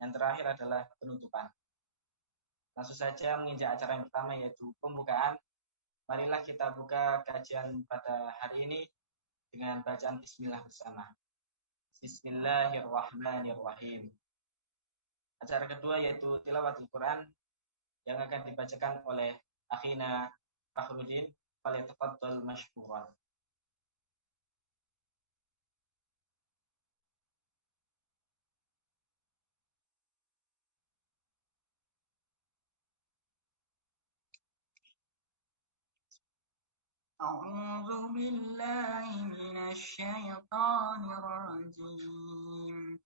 Yang terakhir adalah penutupan. Langsung saja menginjak acara yang pertama, yaitu pembukaan. Marilah kita buka kajian pada hari ini dengan bacaan Bismillah bersama. Bismillahirrahmanirrahim. Acara kedua yaitu tilawatul Quran yang akan dibacakan oleh akhina Fakhruddin. Falyatafaddal mashkuran. أعوذ بالله من الشيطان الرجيم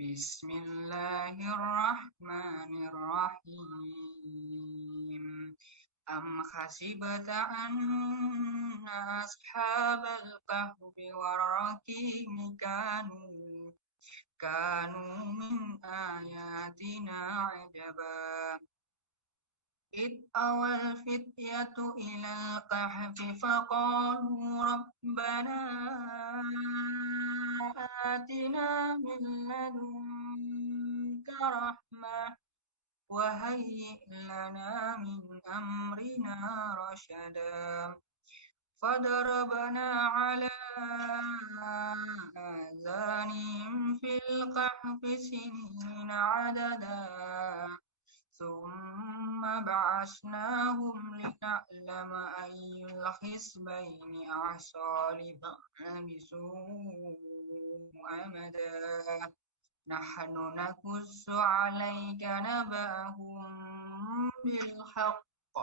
بسم الله الرحمن الرحيم أم حسبت أن أصحاب الكهف والرقيم كانوا من آياتنا عجبا إذ أوى الفتية إلى الكهف فقالوا ربنا آتنا من لدنك رحمة وهيئ لنا من أمرنا رشدا فضربنا على آذانهم في الكهف سنين عددا ثم بعثناهم لنعلم أي الحزبين أحصى لما لبثوا أمدا نحن نقص عليك نبأهم بالحق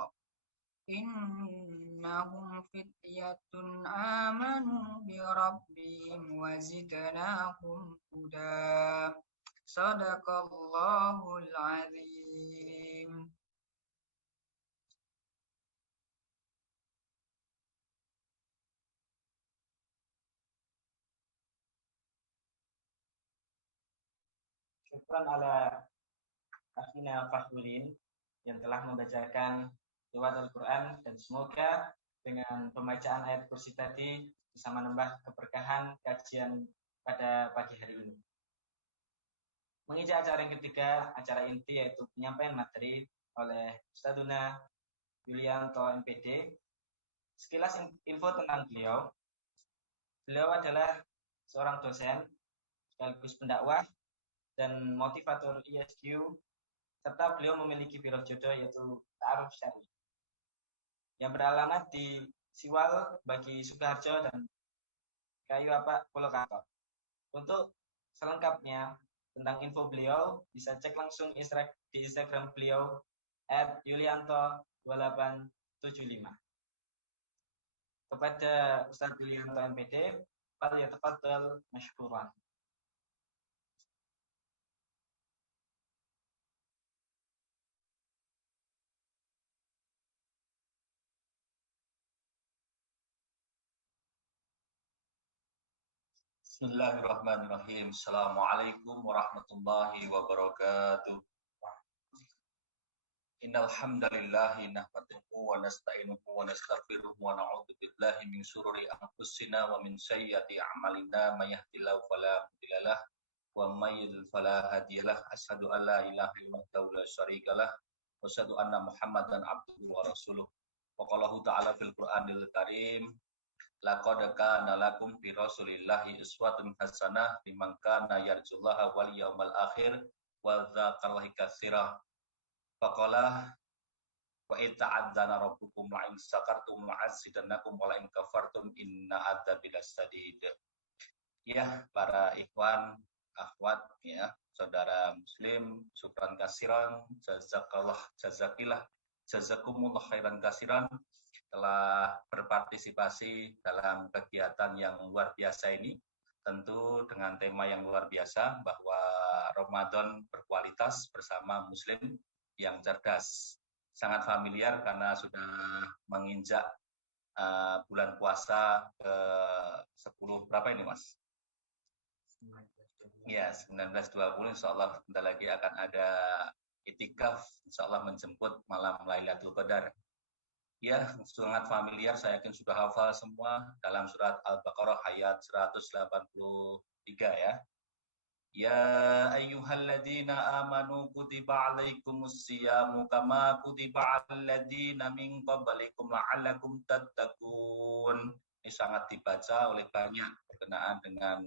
إنهم فتية آمنوا بربهم وزدناهم هدى Sadaqallahul azim. Syukran ala akhina Fakhruddin yang telah membacakan tilawatul Quran, dan semoga dengan pembacaan ayat kursi tadi bisa menambah keberkahan kajian pada pagi hari ini. Menginjak acara yang ketiga, acara inti, yaitu penyampaian materi oleh Ustadzuna Yulianto MPD. Sekilas info tentang beliau. Beliau adalah seorang dosen sekaligus pendakwah dan motivator ISQ, serta beliau memiliki biro jodoh yaitu Ta'aruf Syari yang beralamat di Siwal bagi Sukoharjo dan Kayu Apa Polokator. Untuk selengkapnya tentang info beliau bisa cek langsung di Instagram beliau @yulianto2875. Kepada Ustadz Yulianto MPD, falyatafaddal mashkuran. Bismillahirrahmanirrahim. Assalamualaikum warahmatullahi wabarakatuh. Innal hamdalillah nahmaduhu wa nasta'inuhu wa nastaghfiruhu wa na'udzu billahi min syururi anfusina wa min sayyiati a'malina may yahdihillahu fala mudhillalah wa may yudhlil fala hadiyalah. Asyhadu an la ilaha illallah la syarikalah wa asyhadu anna Muhammadan abduhu wa rasuluh. Wa qalahu ta'ala fil Qur'anil Karim, laqad kana lakum fi rasulillahi uswatun hasanah liman kana yarjullaha wal yawmal akhir wa dzakarallaha katsira. Faqala wa ita'adzana rabbukum la in syakartum la'azidannakum wa la in kafartum inna adzabi lasadid. Ya, para ikhwan, akhwat, ya, saudara muslim, syukran kasiran, jazakumullah khairan kasiran telah berpartisipasi dalam kegiatan yang luar biasa ini, tentu dengan tema yang luar biasa bahwa Ramadan berkualitas bersama muslim yang cerdas. Sangat familiar karena sudah menginjak bulan puasa ke 10 berapa ini Mas? Ya, 19.20, insya Allah bentar lagi akan ada itikaf, insya Allah menjemput malam Lailatul Qadar. Ya, sangat familiar, saya yakin sudah hafal semua dalam surat Al-Baqarah ayat 183 ya. Ya ayyuhalladzina amanu kutiba alaikumus siyamu kama kutiba alal ladzina min qablikum la'allakum tattaqun. Ini sangat dibaca oleh banyak berkenaan dengan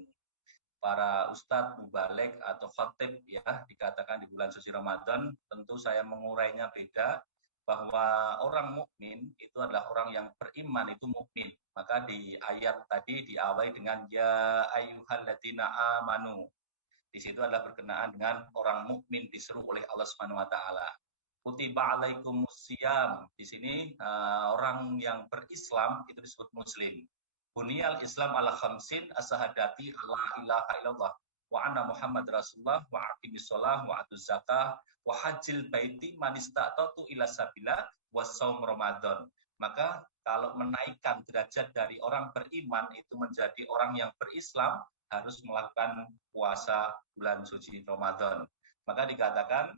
para ustadz mubalek atau khatib ya, dikatakan di bulan suci Ramadan. Tentu saya mengurainya beda, bahwa orang mukmin itu adalah orang yang beriman, itu mukmin. Maka di ayat tadi diawali dengan ya ayyuhalladzina amanu. Di situ adalah berkenaan dengan orang mukmin diseru oleh Allah Subhanahu wa taala. Kutiba alaikumusiyam. Di sini orang yang berislam itu disebut muslim. Bunyal Islam ala khamsin asahadati la ilaha illallah wa anna Muhammad Rasulullah wa aqimis shalah wa atuz zakah wa hajjil baiti man istata'tu ila sabila wa shaum Ramadan. Maka kalau menaikkan derajat dari orang beriman itu menjadi orang yang berislam, harus melakukan puasa bulan suci Ramadan. Maka dikatakan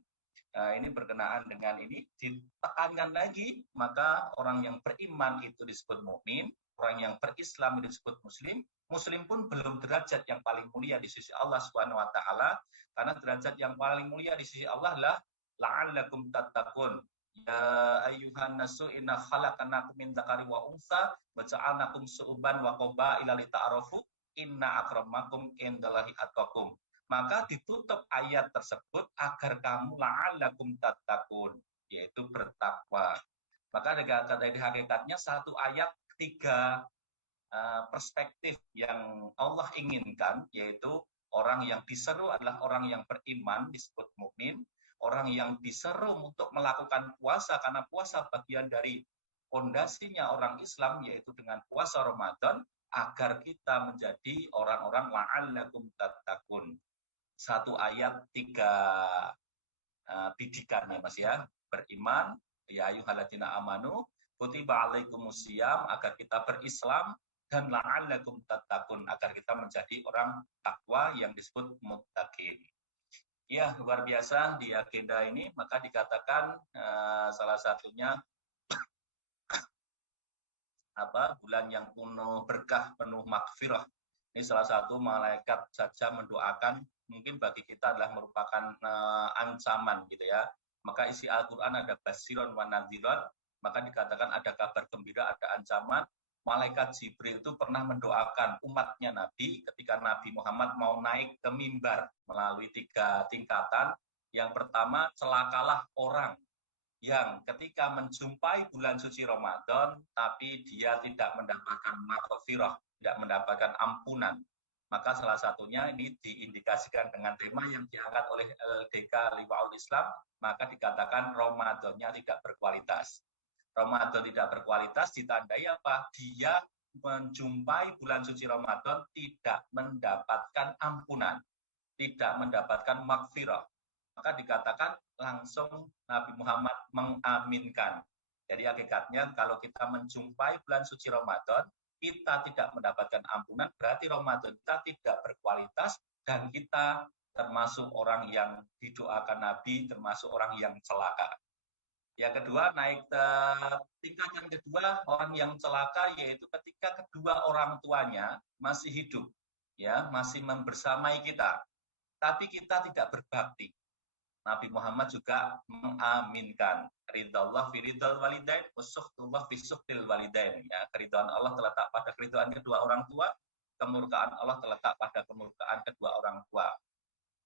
ini berkenaan dengan ini ditekankan lagi, maka orang yang beriman itu disebut mukmin, orang yang berislam itu disebut muslim. Muslim pun belum derajat yang paling mulia di sisi Allah Subhanahu wa taala, karena derajat yang paling mulia di sisi Allah adalah la'allakum tattaqun. Ya ayyuhan nasu inna khalaqnakum min dzakari wa untha wa ja'alnakum syu'uban wa qabaila lita'arafu inna akramakum indallahi atqakum. Maka ditutup ayat tersebut agar kamu la'allakum tattaqun, yaitu bertakwa. Maka dari hakikatnya satu ayat tiga perspektif yang Allah inginkan, yaitu orang yang diseru adalah orang yang beriman disebut mukmin, orang yang diseru untuk melakukan puasa karena puasa bagian dari fondasinya orang Islam, yaitu dengan puasa Ramadan, agar kita menjadi orang-orang la'allakum tattaqun. Satu ayat tiga bidikannya Mas ya. Beriman, ya ayyuhalladzina amanu kutiba alaikumusiyam, agar kita berislam, dan la'allakum tattaqun, agar kita menjadi orang takwa yang disebut muttaqin. Ya, luar biasa di agenda ini. Maka dikatakan salah satunya bulan yang penuh berkah, penuh makfirah. Ini salah satu malaikat saja mendoakan, mungkin bagi kita adalah merupakan ancaman gitu ya. Maka isi Al-Qur'an ada basiron wa nadhiron, maka dikatakan ada kabar gembira, ada ancaman. Malaikat Jibril itu pernah mendoakan umatnya Nabi ketika Nabi Muhammad mau naik ke mimbar melalui 3 tingkatan. Yang pertama, celakalah orang yang ketika menjumpai bulan suci Ramadan, tapi dia tidak mendapatkan maghfirah, tidak mendapatkan ampunan. Maka salah satunya ini diindikasikan dengan tema yang diangkat oleh LDK Liwaul Islam, maka dikatakan Ramadannya tidak berkualitas. Ramadan tidak berkualitas ditandai apa? Dia menjumpai bulan suci Ramadan tidak mendapatkan ampunan, tidak mendapatkan maghfirah. Maka dikatakan langsung Nabi Muhammad mengaminkan. Jadi hakikatnya kalau kita menjumpai bulan suci Ramadan, kita tidak mendapatkan ampunan, berarti Ramadan kita tidak berkualitas, dan kita termasuk orang yang didoakan Nabi, termasuk orang yang celaka. Yang kedua, naik tingkatan kedua, orang yang celaka yaitu ketika kedua orang tuanya masih hidup, ya, masih membersamai kita, tapi kita tidak berbakti. Nabi Muhammad juga mengaminkan ridallah fi ridal walidain wa sukhtullah fi sukhtil walidain, ya, keridhaan Allah terletak pada keridhaan kedua orang tua, kemurkaan Allah terletak pada kemurkaan kedua orang tua.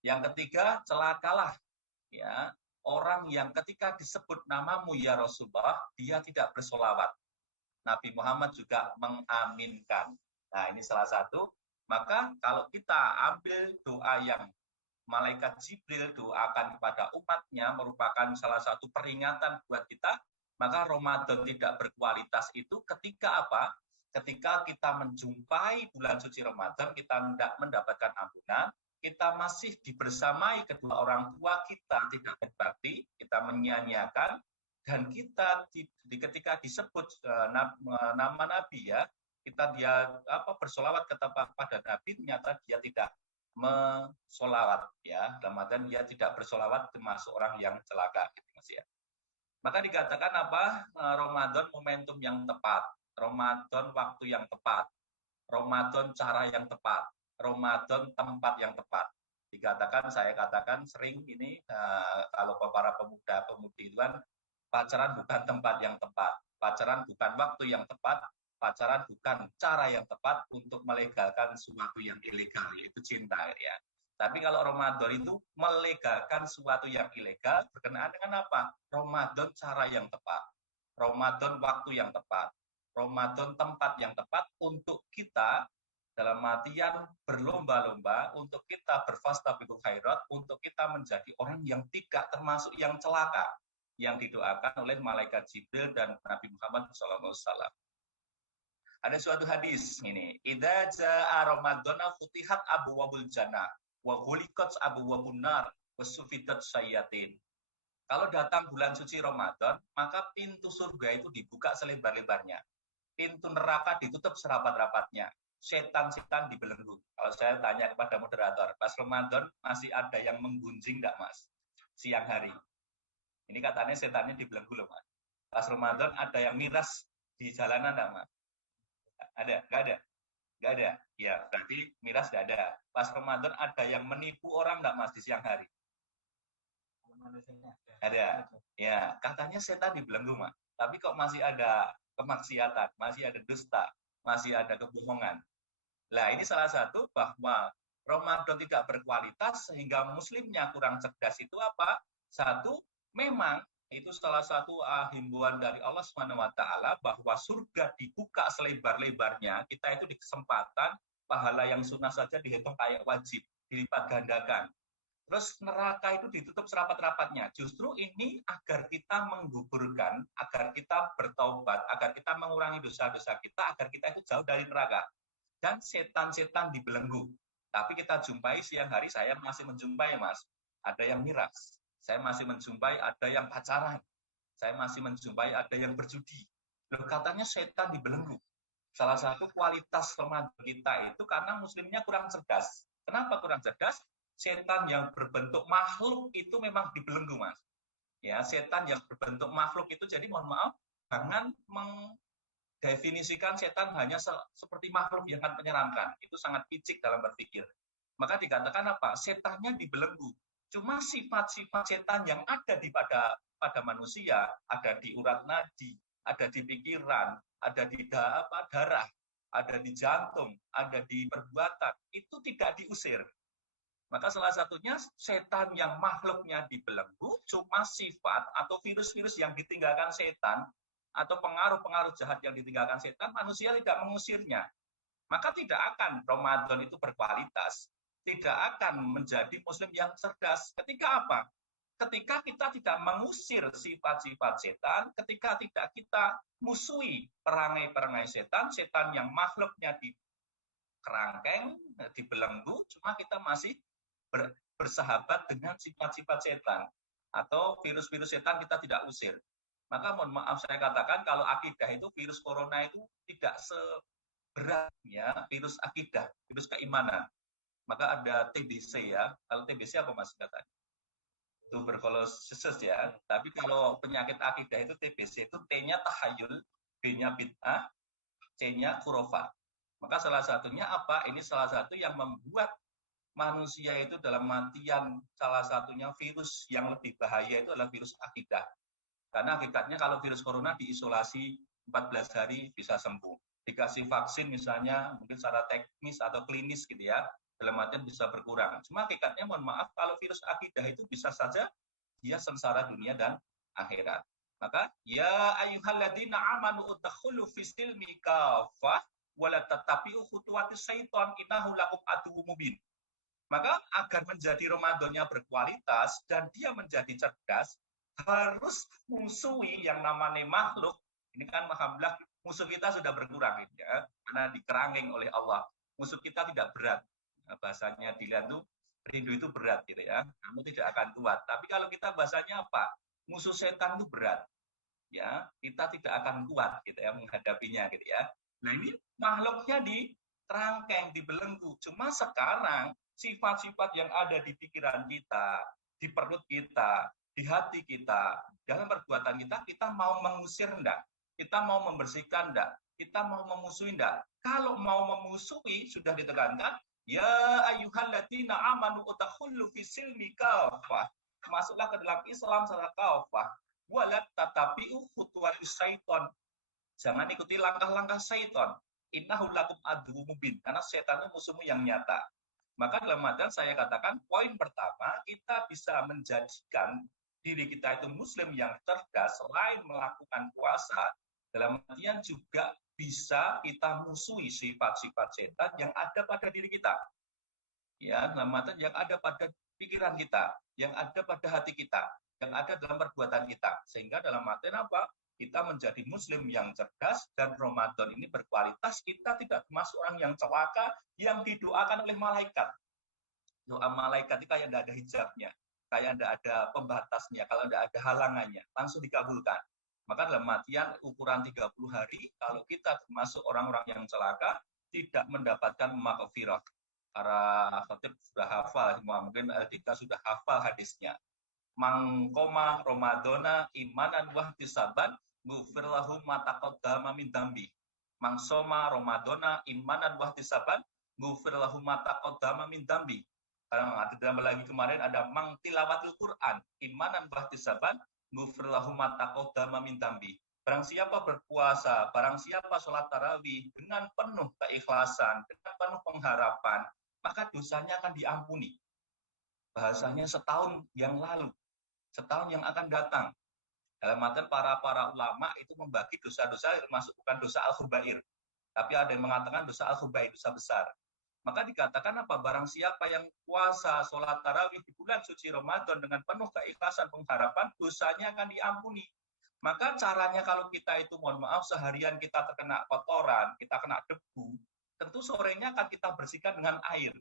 Yang ketiga, celakalah ya orang yang ketika disebut namamu ya Rasulullah, dia tidak bersolawat. Nabi Muhammad juga mengaminkan. Nah, ini salah satu. Maka kalau kita ambil doa yang malaikat Jibril doakan kepada umatnya merupakan salah satu peringatan buat kita, maka Ramadan tidak berkualitas itu ketika apa? Ketika kita menjumpai bulan suci Ramadan, kita tidak mendapatkan ampunan, kita masih dibersamai kedua orang tua kita, tidak berbakti, kita menyia-nyiakan, dan kita ketika disebut nama Nabi ya, kita bersolawat kepada Nabi, ternyata dia tidak mensolawat ya, dalam artian dia tidak bersolawat, termasuk orang yang celaka gitu Mas ya. Maka dikatakan apa? Ramadan momentum yang tepat, Ramadan waktu yang tepat, Ramadan cara yang tepat, Ramadan tempat yang tepat. Saya katakan sering ini kalau para pemuda-pemudi itu kan pacaran bukan tempat yang tepat, pacaran bukan waktu yang tepat, pacaran bukan cara yang tepat untuk melegalkan sesuatu yang ilegal, yaitu cinta ya. Tapi kalau Ramadan itu melegalkan sesuatu yang ilegal berkenaan dengan apa? Ramadan cara yang tepat, Ramadan waktu yang tepat, Ramadan tempat yang tepat untuk kita dalam artian berlomba-lomba untuk kita berfastabiqul khairat, untuk kita menjadi orang yang tidak termasuk yang celaka yang didoakan oleh malaikat Jibril dan Nabi Muhammad SAW. Ada suatu hadis ini, idza jaa ramadhana futihat abwabul jannah wa ghuliqat abwabun nar wa sufidat syayatin. Kalau datang bulan suci Ramadan, maka pintu surga itu dibuka selebar-lebarnya. Pintu neraka ditutup serapat-rapatnya. Setan-setan dibelenggu. Kalau saya tanya kepada moderator, pas Ramadan masih ada yang menggunjing enggak, Mas? Siang hari. Ini katanya setannya dibelenggu loh, Mas. Pas Ramadan ada yang miras di jalanan enggak, Mas? Ada? Enggak ada? Enggak ada. Ya, berarti miras enggak ada. Pas Ramadan ada yang menipu orang enggak, Mas, di siang hari? Ada. Ya, katanya setan dibelenggu, Mas. Tapi kok masih ada kemaksiatan, masih ada dusta, masih ada kebohongan. Nah, ini salah satu bahwa Ramadan tidak berkualitas sehingga muslimnya kurang cerdas itu apa? Satu, memang itu salah satu himbauan dari Allah SWT bahwa surga dibuka selebar-lebarnya, kita itu di kesempatan pahala yang sunnah saja dihitung kayak wajib, dilipat gandakan. Terus neraka itu ditutup serapat-rapatnya. Justru ini agar kita menggugurkan, agar kita bertaubat, agar kita mengurangi dosa-dosa kita, agar kita itu jauh dari neraka. Dan setan-setan dibelenggu. Tapi kita jumpai siang hari, saya masih menjumpai, Mas. Ada yang miras. Saya masih menjumpai ada yang pacaran. Saya masih menjumpai ada yang berjudi. Loh, katanya setan dibelenggu. Salah satu kualitas Ramadan kita itu karena muslimnya kurang cerdas. Kenapa kurang cerdas? Setan yang berbentuk makhluk itu memang dibelenggu, Mas. Ya, setan yang berbentuk makhluk itu, jadi mohon maaf, jangan mendefinisikan setan hanya seperti makhluk yang akan menyeramkan. Itu sangat picik dalam berpikir. Maka dikatakan apa? Setannya dibelenggu. Cuma sifat-sifat setan yang ada pada manusia, ada di urat nadi, ada di pikiran, ada di darah, ada di jantung, ada di perbuatan, itu tidak diusir. Maka salah satunya setan yang makhluknya dibelenggu, cuma sifat atau virus-virus yang ditinggalkan setan, atau pengaruh-pengaruh jahat yang ditinggalkan setan, manusia tidak mengusirnya. Maka tidak akan Ramadan itu berkualitas, tidak akan menjadi muslim yang cerdas. Ketika apa? Ketika kita tidak mengusir sifat-sifat setan, ketika tidak kita musuhi perangai-perangai setan, setan yang makhluknya dikerangkeng, dibelenggu, cuma kita masih bersahabat dengan sifat-sifat setan atau virus-virus setan kita tidak usir. Maka mohon maaf saya katakan kalau akidah itu virus corona itu tidak seberat ya virus akidah, virus keimanan. Maka ada TBC ya. Kalau TBC apa Mas katanya? Tuberkulosis ya. Tapi kalau penyakit akidah itu TBC itu T-nya tahayul, B-nya bid'ah, C-nya khurafat. Maka salah satunya apa? Ini salah satu yang membuat manusia itu dalam artian salah satunya virus yang lebih bahaya itu adalah virus akidah. Karena hakikatnya kalau virus corona diisolasi 14 hari bisa sembuh. Dikasih vaksin misalnya mungkin secara teknis atau klinis gitu ya, dalam artian bisa berkurang. Cuma hakikatnya mohon maaf kalau virus akidah itu bisa saja dia sengsara dunia dan akhirat. Maka ya ayyuhalladzina amanu udkhulu fis silmi kafah wa la tattabi'u khutuwatis syaitan innahu lakum aduwwum mubin. Maka agar menjadi Ramadannya berkualitas dan dia menjadi cerdas, harus musuhi yang namanya makhluk. Ini kan alhamdulillah musuh kita sudah berkurang ya, karena dikerangking oleh Allah. Musuh kita tidak berat. Nah, bahasanya Dilan tuh rindu itu berat gitu ya. Kamu tidak akan kuat. Tapi kalau kita bahasanya apa? Musuh setan itu berat. Ya, kita tidak akan kuat gitu ya menghadapinya gitu ya. Nah, ini makhluknya dikerangkeng, dibelenggu. Cuma sekarang sifat-sifat yang ada di pikiran kita, di perut kita, di hati kita, dalam perbuatan kita, kita mau mengusir enggak? Kita mau membersihkan enggak? Kita mau memusuhi enggak? Kalau mau memusuhi, sudah ditekankan, Ya ayyuhalladzina amanu udkhulu fi silmi kafah. Masuklah ke dalam Islam secara kafah. Walat tatabi'u khutuwatis syaiton. Jangan ikuti langkah-langkah syaitan. Innahu lakum aduwwum mubin. Karena setan itu musuhmu yang nyata. Maka dalam artian saya katakan poin pertama, kita bisa menjadikan diri kita itu muslim yang cerdas selain melakukan puasa, dalam artian juga bisa kita musuhi sifat-sifat setan yang ada pada diri kita. Ya, dalam artian yang ada pada pikiran kita, yang ada pada hati kita, yang ada dalam perbuatan kita. Sehingga dalam artian apa? Kita menjadi muslim yang cerdas dan Ramadan ini berkualitas, kita tidak termasuk orang yang celaka yang didoakan oleh malaikat. Doa malaikat itu kayak tidak ada hijabnya, kayak tidak ada pembatasnya, kalau tidak ada halangannya, langsung dikabulkan. Maka dalam artian ukuran 30 hari, kalau kita termasuk orang-orang yang celaka, tidak mendapatkan maghfirah. Para khatib sudah hafal, mungkin kita sudah hafal hadisnya. Mangkoma Ramadana imanan wahtisaban gufir lahu ma taqaddama min dambi. Mangsoma Ramadana imanan wahtisaban gufir lahu ma taqaddama min dambi. Ada dalam lagi kemarin ada mang tilawatil Quran imanan wahtisaban gufir lahu ma taqaddama min dambi. Barang siapa berpuasa, barang siapa sholat tarawih dengan penuh keikhlasan, dengan penuh pengharapan, maka dosanya akan diampuni. Bahasanya setahun yang lalu, setahun yang akan datang. Dalam artian para ulama itu membagi dosa-dosa termasuk bukan dosa al-khubair, tapi ada yang mengatakan dosa al-khubair, dosa besar. Maka dikatakan apa? Barang siapa yang puasa sholat tarawih di bulan suci Ramadan dengan penuh keikhlasan pengharapan, dosanya akan diampuni. Maka caranya kalau kita itu, mohon maaf, seharian kita terkena kotoran, kita kena debu, tentu sorenya akan kita bersihkan dengan air.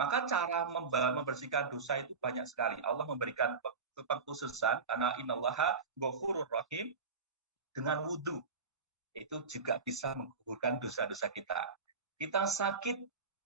Maka cara membersihkan dosa itu banyak sekali. Allah memberikan pengkhususan karena innallaha ghafurur rahim, dengan wudhu. Itu juga bisa menggugurkan dosa-dosa kita. Kita sakit,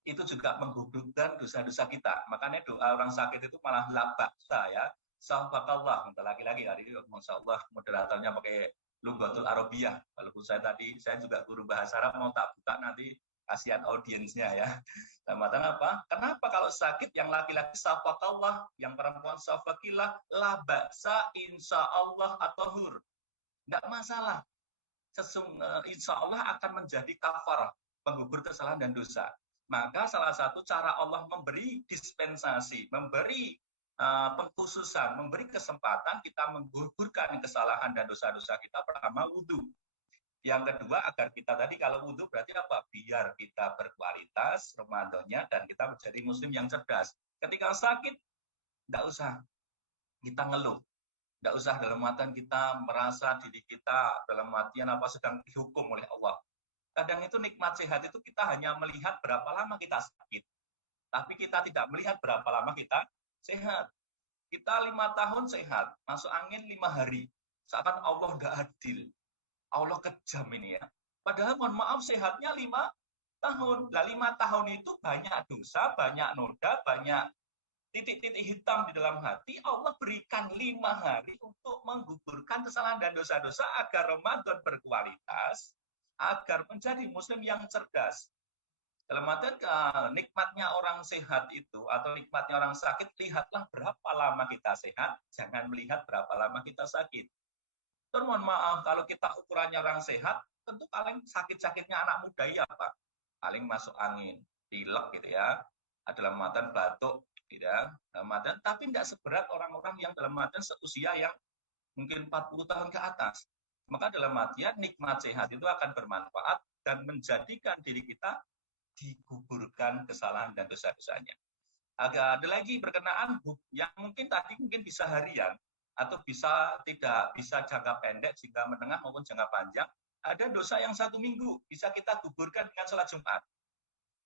itu juga menggugurkan dosa-dosa kita. Makanya doa orang sakit itu malah la ba'sa ya. Sahabakallah, laki-laki hari ini, Masya Allah, moderatornya pakai Lughatul Arabiyah. Walaupun saya juga guru bahasa Arab, mau tak buka nanti kasihan audiensnya ya. Tamatan apa? Kenapa kalau sakit yang laki-laki sahabakallah, yang perempuan sahabakillah, la ba'sa insya Allah at-tahur. Nggak masalah. Insya Allah akan menjadi kafarah, penggugur kesalahan dan dosa. Maka salah satu cara Allah memberi dispensasi, memberi pengkhususan, memberi kesempatan kita menggugurkan kesalahan dan dosa-dosa kita, pertama wudhu. Yang kedua, agar kita tadi kalau wudhu berarti apa? Biar kita berkualitas Ramadannya dan kita menjadi muslim yang cerdas. Ketika sakit, tidak usah kita ngeluh. Tidak usah dalam artian kita merasa diri kita dalam artian apa sedang dihukum oleh Allah. Kadang itu nikmat sehat itu kita hanya melihat berapa lama kita sakit. Tapi kita tidak melihat berapa lama kita sehat. Kita 5 tahun sehat, masuk angin 5 hari. Seakan Allah nggak adil. Allah kejam ini ya. Padahal mohon maaf sehatnya 5 tahun. Nah 5 tahun itu banyak dosa, banyak noda, banyak titik-titik hitam di dalam hati. Allah berikan 5 hari untuk menggugurkan kesalahan dan dosa-dosa agar Ramadan berkualitas, agar menjadi muslim yang cerdas. Dalam artian nikmatnya orang sehat itu atau nikmatnya orang sakit, lihatlah berapa lama kita sehat, jangan melihat berapa lama kita sakit. Terus mohon maaf, kalau kita ukurannya orang sehat, tentu paling sakit-sakitnya anak muda ya apa? Paling masuk angin, pilek gitu ya, dalam artian batuk, gitu ya, dalam artian, tapi tidak seberat orang-orang yang dalam artian seusia yang mungkin 40 tahun ke atas. Maka dalam artian nikmat sehat itu akan bermanfaat dan menjadikan diri kita digugurkan kesalahan dan dosa-dosanya. Ada lagi berkenaan yang mungkin tadi bisa harian atau tidak bisa jangka pendek, jangka menengah maupun jangka panjang. Ada dosa yang 1 minggu bisa kita gugurkan dengan sholat Jumat.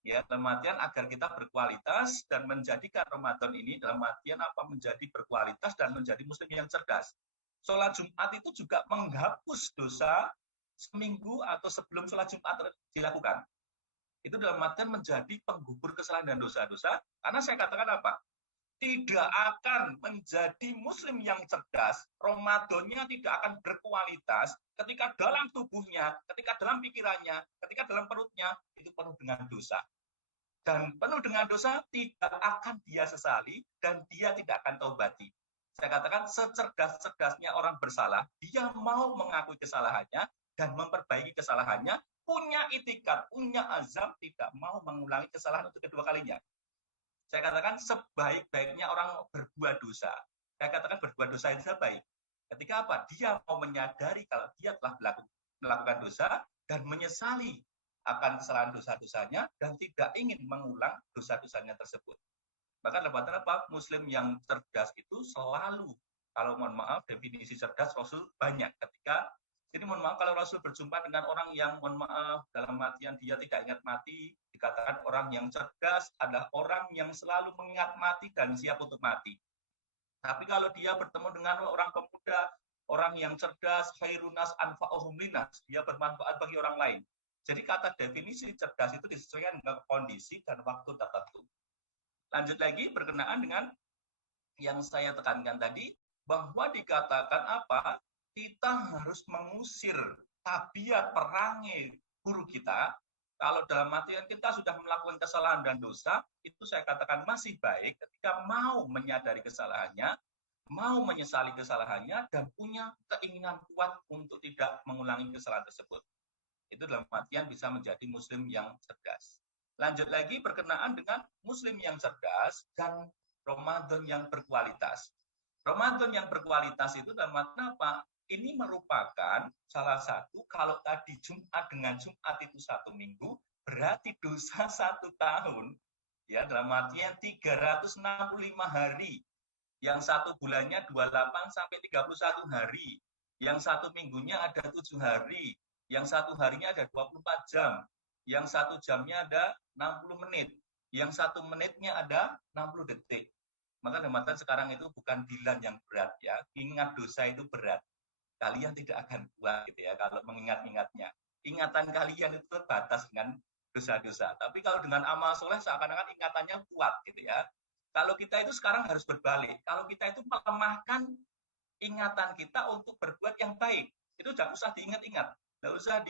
Ya, dalam artian agar kita berkualitas dan menjadikan Ramadan ini dalam artian apa? Menjadi berkualitas dan menjadi muslim yang cerdas. Sholat Jumat itu juga menghapus dosa seminggu atau sebelum sholat Jumat dilakukan. Itu dalam artian menjadi penggugur kesalahan dan dosa-dosa. Karena saya katakan apa? Tidak akan menjadi muslim yang cerdas, Ramadannya tidak akan berkualitas ketika dalam tubuhnya, ketika dalam pikirannya, ketika dalam perutnya, itu penuh dengan dosa. dan penuh dengan dosa, tidak akan dia sesali dan dia tidak akan taubati. Saya katakan secerdas-cerdasnya orang bersalah, dia mau mengakui kesalahannya dan memperbaiki kesalahannya, punya itikat, punya azam, tidak mau mengulangi kesalahan untuk kedua kalinya. Saya katakan sebaik-baiknya orang berbuat dosa. Saya katakan berbuat dosa itu baik. Ketika apa? Dia mau menyadari kalau dia telah melakukan dosa dan menyesali akan kesalahan dosa-dosanya dan tidak ingin mengulang dosa-dosanya tersebut. Maka dapat apa? Muslim yang cerdas itu selalu, kalau mohon maaf, definisi cerdas Rasul banyak. Jadi mohon maaf kalau Rasul berjumpa dengan orang yang mohon maaf dalam artian dia tidak ingat mati, dikatakan orang yang cerdas adalah orang yang selalu mengingat mati dan siap untuk mati. Tapi kalau dia bertemu dengan orang pemuda, orang yang cerdas, khairunas anfa'uhum linnas, dia bermanfaat bagi orang lain. Jadi kata definisi cerdas itu disesuaikan dengan kondisi dan waktu tertentu. Lanjut lagi berkenaan dengan yang saya tekankan tadi, bahwa dikatakan apa? Kita harus mengusir tabiat perangai guru kita. Kalau dalam artian kita sudah melakukan kesalahan dan dosa, itu saya katakan masih baik ketika mau menyadari kesalahannya, mau menyesali kesalahannya, dan punya keinginan kuat untuk tidak mengulangi kesalahan tersebut. Itu dalam artian bisa menjadi muslim yang cerdas. Lanjut lagi berkenaan dengan muslim yang cerdas dan Ramadan yang berkualitas. Ramadan yang berkualitas itu dalam artian apa? Ini merupakan salah satu, kalau tadi Jumat dengan Jumat itu 1 minggu, berarti dosa 1 tahun. Ya, dalam artian 365 hari. Yang 1 bulannya 28 sampai 31 hari. Yang 1 minggunya ada 7 hari. Yang 1 harinya ada 24 jam. Yang 1 jamnya ada 60 menit. Yang 1 menitnya ada 60 detik. Maka dalam sekarang itu bukan dilan yang berat ya. Ingat dosa itu berat. Kalian tidak akan kuat gitu ya kalau mengingat-ingatnya. Ingatan kalian itu terbatas dengan dosa-dosa. Tapi kalau dengan amal soleh seakan-akan ingatannya kuat gitu ya. Kalau kita itu sekarang harus berbalik. Kalau kita itu melemahkan ingatan kita untuk berbuat yang baik. Itu jangan usah diingat-ingat. Tidak usah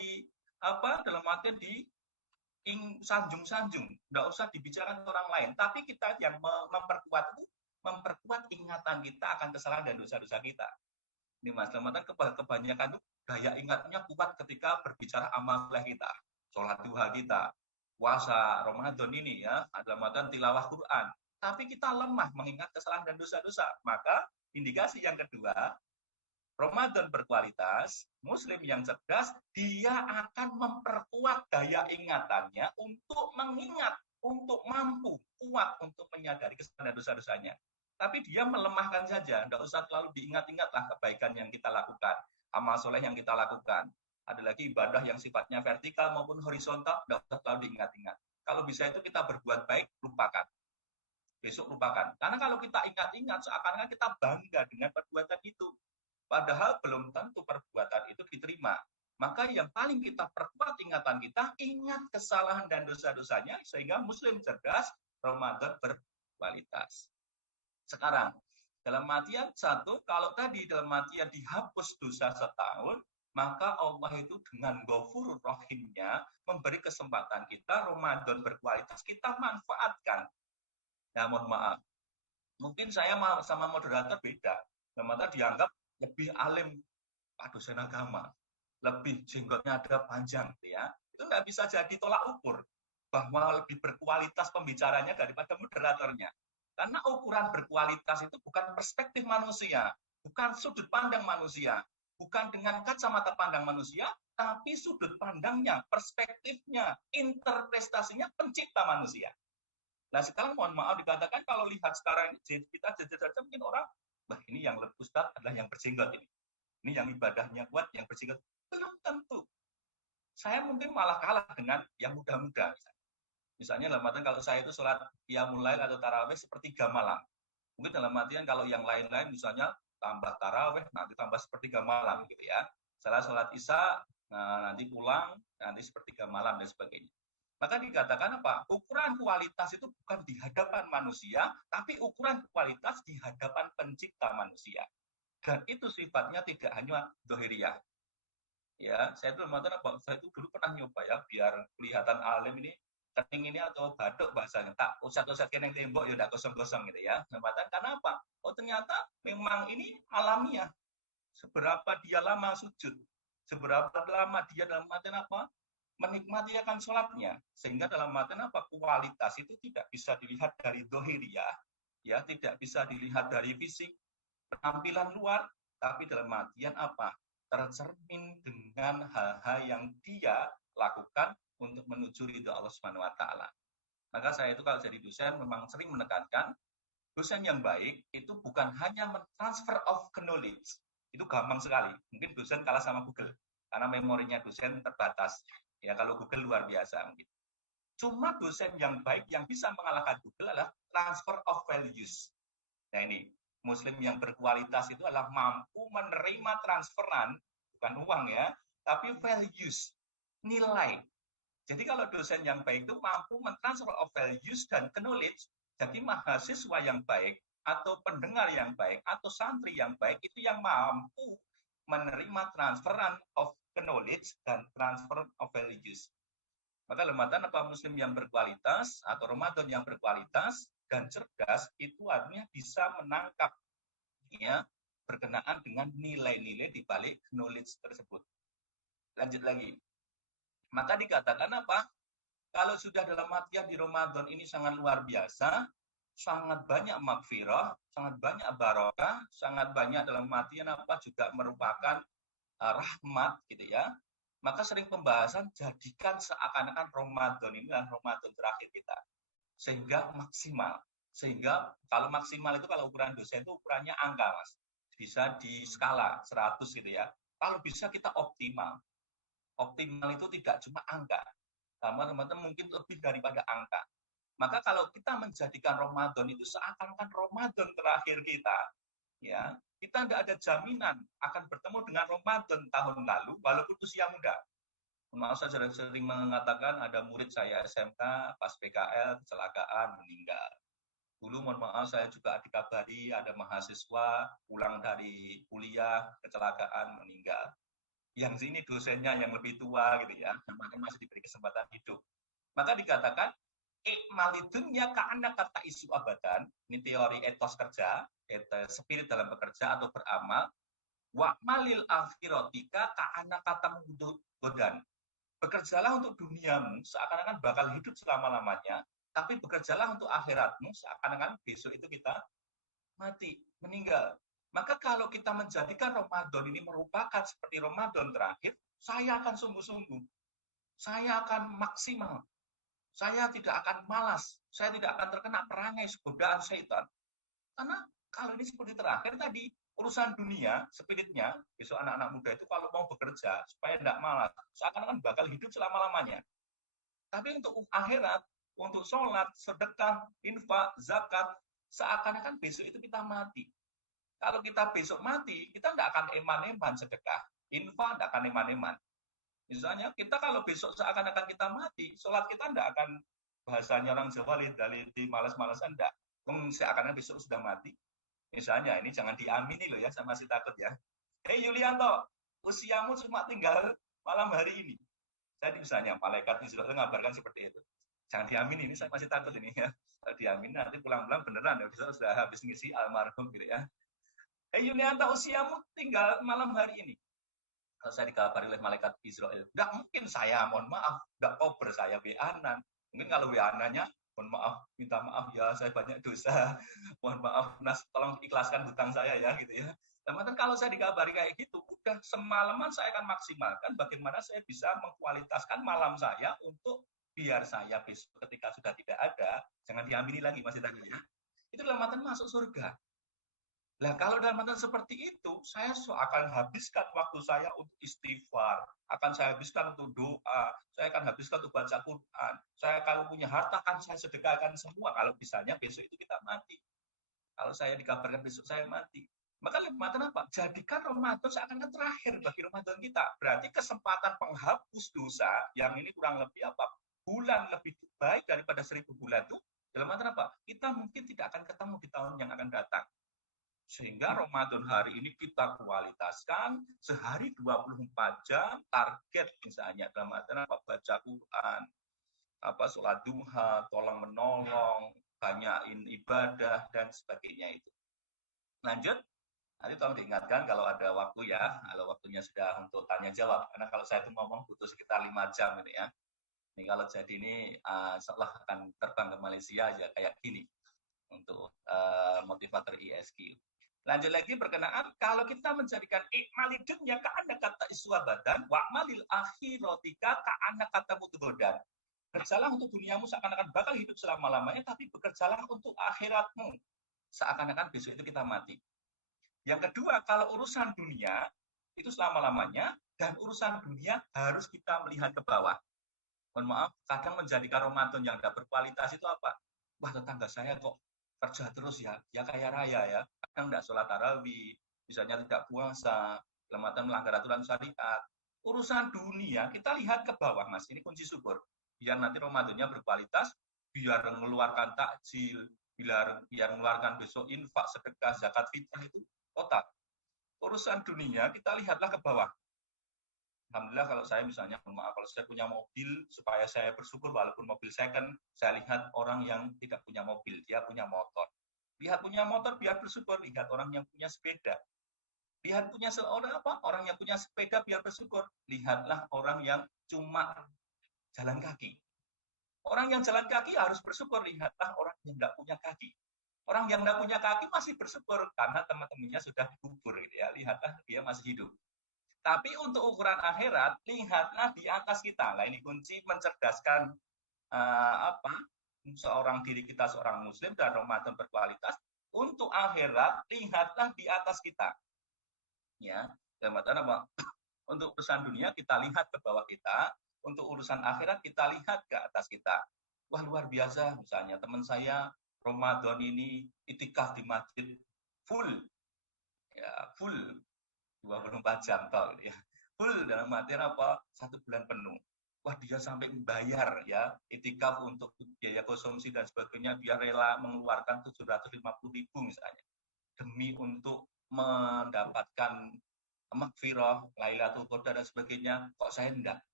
dalam artian sanjung-sanjung, tidak usah dibicarakan orang lain. Tapi kita yang memperkuat ingatan kita akan kesalahan dan dosa-dosa kita. Ini Mas, dalam artian kebanyakan itu daya ingatnya kuat ketika berbicara amal soleh kita, sholat duha kita, puasa Ramadan ini ya, dalam artian tilawah Quran. Tapi kita lemah mengingat kesalahan dan dosa-dosa. Maka indikasi yang kedua, Ramadan berkualitas, muslim yang cerdas, dia akan memperkuat daya ingatannya untuk mengingat, untuk mampu, kuat untuk menyadari kesalahan dan dosa-dosanya. Tapi dia melemahkan saja, tidak usah terlalu diingat-ingatlah kebaikan yang kita lakukan, amal soleh yang kita lakukan. Ada lagi ibadah yang sifatnya vertikal maupun horizontal, tidak usah terlalu diingat-ingat. Kalau bisa itu kita berbuat baik, lupakan. Besok lupakan. Karena kalau kita ingat-ingat, seakan-akan kita bangga dengan perbuatan itu. Padahal belum tentu perbuatan itu diterima. Maka yang paling kita perkuat ingatan kita, ingat kesalahan dan dosa-dosanya, sehingga muslim cerdas, Ramadan berkualitas. Sekarang, dalam artian satu, kalau tadi dalam artian dihapus dosa setahun, maka Allah itu dengan Ghafurur Rahimnya memberi kesempatan kita, Ramadan berkualitas, kita manfaatkan. Nah, mohon maaf. Mungkin saya sama moderator beda. Dalam artian dianggap lebih alim Pak dosen agama, lebih jenggotnya ada panjang ya. Itu nggak bisa jadi tolak ukur bahwa lebih berkualitas pembicaranya daripada moderatornya. Karena ukuran berkualitas itu bukan perspektif manusia, bukan sudut pandang manusia, bukan dengan kacamata pandang manusia, tapi sudut pandangnya, perspektifnya, interpretasinya pencipta manusia. Nah sekarang mohon maaf dikatakan kalau lihat sekarang ini kita jajar-jajar mungkin orang, bah ini yang Ustadz adalah yang berjenggot ini. Ini yang ibadahnya kuat, yang berjenggot. Belum tentu. Saya mungkin malah kalah dengan yang muda-muda. Misalnya dalam artian kalau saya itu sholat qiyamul lail atau tarawih sepertiga malam. Mungkin dalam artian kalau yang lain-lain misalnya tambah tarawih, nanti tambah sepertiga malam gitu ya. Salah sholat isya, nanti pulang, nanti sepertiga malam dan sebagainya. Maka dikatakan apa? Ukuran kualitas itu bukan di hadapan manusia, tapi ukuran kualitas di hadapan pencipta manusia. Dan itu sifatnya tidak hanya dohiriyah. Ya, saya itu mengatakan apa? Saya itu dulu pernah nyoba ya, biar kelihatan alim ini, kening ini atau batuk bahasanya, tak usat-usat kene tembok ya udah kosong-kosong gitu ya. Jembatan karena apa? Oh ternyata memang ini alamiah. Seberapa dia lama sujud, seberapa lama dia dalam artian apa? Menikmati akan sholatnya, sehingga dalam artian apa? Kualitas itu tidak bisa dilihat dari dohiriyah, ya tidak bisa dilihat dari fisik, penampilan luar, tapi dalam artian apa? Tercermin dengan hal-hal yang dia lakukan untuk menuju ridho Allah Subhanahu wa taala. Maka saya itu kalau jadi dosen memang sering menekankan dosen yang baik itu bukan hanya mentransfer of knowledge. Itu gampang sekali. Mungkin dosen kalah sama Google karena memorinya dosen terbatas. Ya kalau Google luar biasa mungkin. Cuma dosen yang baik yang bisa mengalahkan Google adalah transfer of values. Nah ini, Muslim yang berkualitas itu adalah mampu menerima transferan, bukan uang ya, tapi values, nilai. Jadi kalau dosen yang baik itu mampu mentransfer of values dan knowledge, jadi mahasiswa yang baik, atau pendengar yang baik, atau santri yang baik, itu yang mampu menerima transferan of knowledge dan transfer of values. Maka lematan apa Muslim yang berkualitas, atau Ramadan yang berkualitas, dan cerdas, itu artinya bisa menangkap ya berkenaan dengan nilai-nilai di balik knowledge tersebut. Lanjut lagi. Maka dikatakan apa? Kalau sudah dalam artian di Ramadan ini sangat luar biasa, sangat banyak magfirah, sangat banyak barokah, sangat banyak dalam artian apa juga merupakan rahmat gitu ya. Maka sering pembahasan jadikan seakan-akan Ramadan ini adalah Ramadan terakhir kita. Sehingga maksimal. Sehingga kalau maksimal itu kalau ukuran dosen itu ukurannya angka, Mas. Bisa di skala 100 gitu ya. Kalau bisa kita optimal. Optimal itu tidak cuma angka. Sama teman-teman mungkin lebih daripada angka. Maka kalau kita menjadikan Ramadan itu seakan-akan Ramadan terakhir kita, ya, kita tidak ada jaminan akan bertemu dengan Ramadan tahun lalu walaupun usia muda. Maaf saya sering mengatakan ada murid saya SMK pas PKL kecelakaan meninggal. Dulu mohon maaf saya juga dikabari ada mahasiswa pulang dari kuliah kecelakaan meninggal. Yang sini dosennya yang lebih tua gitu ya, yang masih diberi kesempatan hidup. Maka dikatakan ikmalidunya ka'anna kata isu abadan, ini teori etos kerja, spirit dalam bekerja atau beramal, wa malil akhirotika ka'anna kata menggodan. Bekerjalah untuk duniamu seakan-akan bakal hidup selama-lamanya, tapi bekerjalah untuk akhiratmu seakan-akan besok itu kita mati, meninggal. Maka kalau kita menjadikan Ramadan ini merupakan seperti Ramadan terakhir, saya akan sungguh-sungguh. Saya akan maksimal. Saya tidak akan malas. Saya tidak akan terkena perangai godaan syaitan. Karena kalau ini seperti terakhir tadi, urusan dunia, spiritnya, besok anak-anak muda itu kalau mau bekerja, supaya tidak malas, seakan-akan bakal hidup selama-lamanya. Tapi untuk akhirat, untuk sholat, sedekah, infak, zakat, seakan-akan besok itu kita mati. Kalau kita besok mati, kita tidak akan eman-eman sedekah. Infak tidak akan eman-eman. Misalnya, kita kalau besok seakan-akan kita mati, sholat kita tidak akan, bahasanya orang Jawa, di malas-malasan, tidak. Seakan-akan besok sudah mati. Misalnya, ini jangan diamini loh ya, saya masih takut ya. Hei Yulianto, usiamu cuma tinggal malam hari ini. Jadi misalnya, malaikat Israel mengabarkan seperti itu. Jangan diamini, ini saya masih takut ini ya. Kalau diamini nanti pulang-pulang beneran ya, besok sudah habis ngisi almarhum gitu ya. Yulianto, usiamu tinggal malam hari ini. Kalau saya dikabari oleh malaikat Israel, nggak mungkin saya, mohon maaf, nggak kober saya WA-an. Mungkin kalau WA-annya, mohon maaf, minta maaf ya, saya banyak dosa. Mohon maaf, Nas, tolong ikhlaskan hutang saya ya, gitu ya. Teman-teman, kalau saya dikabari kayak gitu, udah semalaman saya akan maksimalkan bagaimana saya bisa mengkualitaskan malam saya untuk biar saya besok ketika sudah tidak ada, jangan diamini lagi masih tanya ya. Itu dalam artian masuk surga. Nah, kalau dalam keadaan seperti itu, saya akan habiskan waktu saya untuk istighfar, akan saya habiskan untuk doa, saya akan habiskan untuk baca Quran, saya kalau punya harta akan saya sedekahkan semua, kalau misalnya besok itu kita mati. Kalau saya dikabarkan besok saya mati. Maka Ramadan apa? Jadikan Ramadan seakan-akan terakhir bagi Ramadan kita. Berarti kesempatan penghapus dosa, yang ini kurang lebih apa? Bulan lebih baik daripada 1000 bulan itu, dalam artian apa? Kita mungkin tidak akan ketemu di tahun yang akan datang. Sehingga Ramadan hari ini kita kualitaskan sehari 24 jam, target misalnya dalam artian apa? Baca Quran, sholat duha, tolong menolong, banyakin ibadah dan sebagainya itu. Lanjut, nanti tolong diingatkan kalau ada waktu ya, kalau waktunya sudah untuk tanya jawab. Karena kalau saya itu ngomong butuh sekitar 5 jam ini ya. Ini kalau jadi ini setelah akan terbang ke Malaysia aja kayak gini untuk motivator ISQ. Lanjut lagi berkenaan kalau kita menjadikan ikmali dunya ka'anna kata iswabadan wa amalil akhiratika ka'anna kata mutubodan. Berjalan untuk duniamu seakan-akan bakal hidup selama-lamanya, tapi bekerjalah untuk akhiratmu seakan-akan besok itu kita mati. Yang kedua, kalau urusan dunia itu selama-lamanya, dan urusan dunia harus kita melihat ke bawah. Mohon maaf, kadang menjadikan Ramadan yang tidak berkualitas itu apa? Wah, tetangga saya kok kerja terus ya, ya kaya raya ya. Kadang tidak sholat tarawih, misalnya tidak puasa, lematan melanggar aturan syariat. Urusan dunia, kita lihat ke bawah, Mas. Ini kunci syukur. Biar nanti Ramadannya berkualitas, biar mengeluarkan takjil, biar mengeluarkan besok infak, sedekah, zakat fitrah itu total. Urusan dunia, kita lihatlah ke bawah. Alhamdulillah kalau saya misalnya, maaf kalau saya punya mobil, supaya saya bersyukur walaupun mobil second, saya lihat orang yang tidak punya mobil, dia punya motor. Lihat punya motor biar bersyukur, lihat orang yang punya sepeda. Lihat punya orang yang punya sepeda biar bersyukur. Lihatlah orang yang cuma jalan kaki. Orang yang jalan kaki harus bersyukur, lihatlah orang yang tidak punya kaki. Orang yang tidak punya kaki masih bersyukur karena teman-temannya sudah dikubur gitu ya. Lihatlah dia masih hidup. Tapi untuk ukuran akhirat, lihatlah di atas kita. Nah, ini kunci mencerdaskan seorang diri kita, seorang muslim dan Ramadan berkualitas. Untuk akhirat, lihatlah di atas kita. Ya, Ramadan apa? Untuk urusan dunia kita lihat ke bawah kita, untuk urusan akhirat kita lihat ke atas kita. Wah, luar biasa misalnya teman saya Ramadan ini itikaf di masjid full. Ya, full 24 jam toh gitu ya. Full dalam artian apa? 1 bulan penuh. Wah, dia sampai membayar ya itikaf untuk biaya konsumsi dan sebagainya, dia rela mengeluarkan 750.000 misalnya demi untuk mendapatkan maghfirah, Lailatul Qadar dan sebagainya. Kok saya enggak?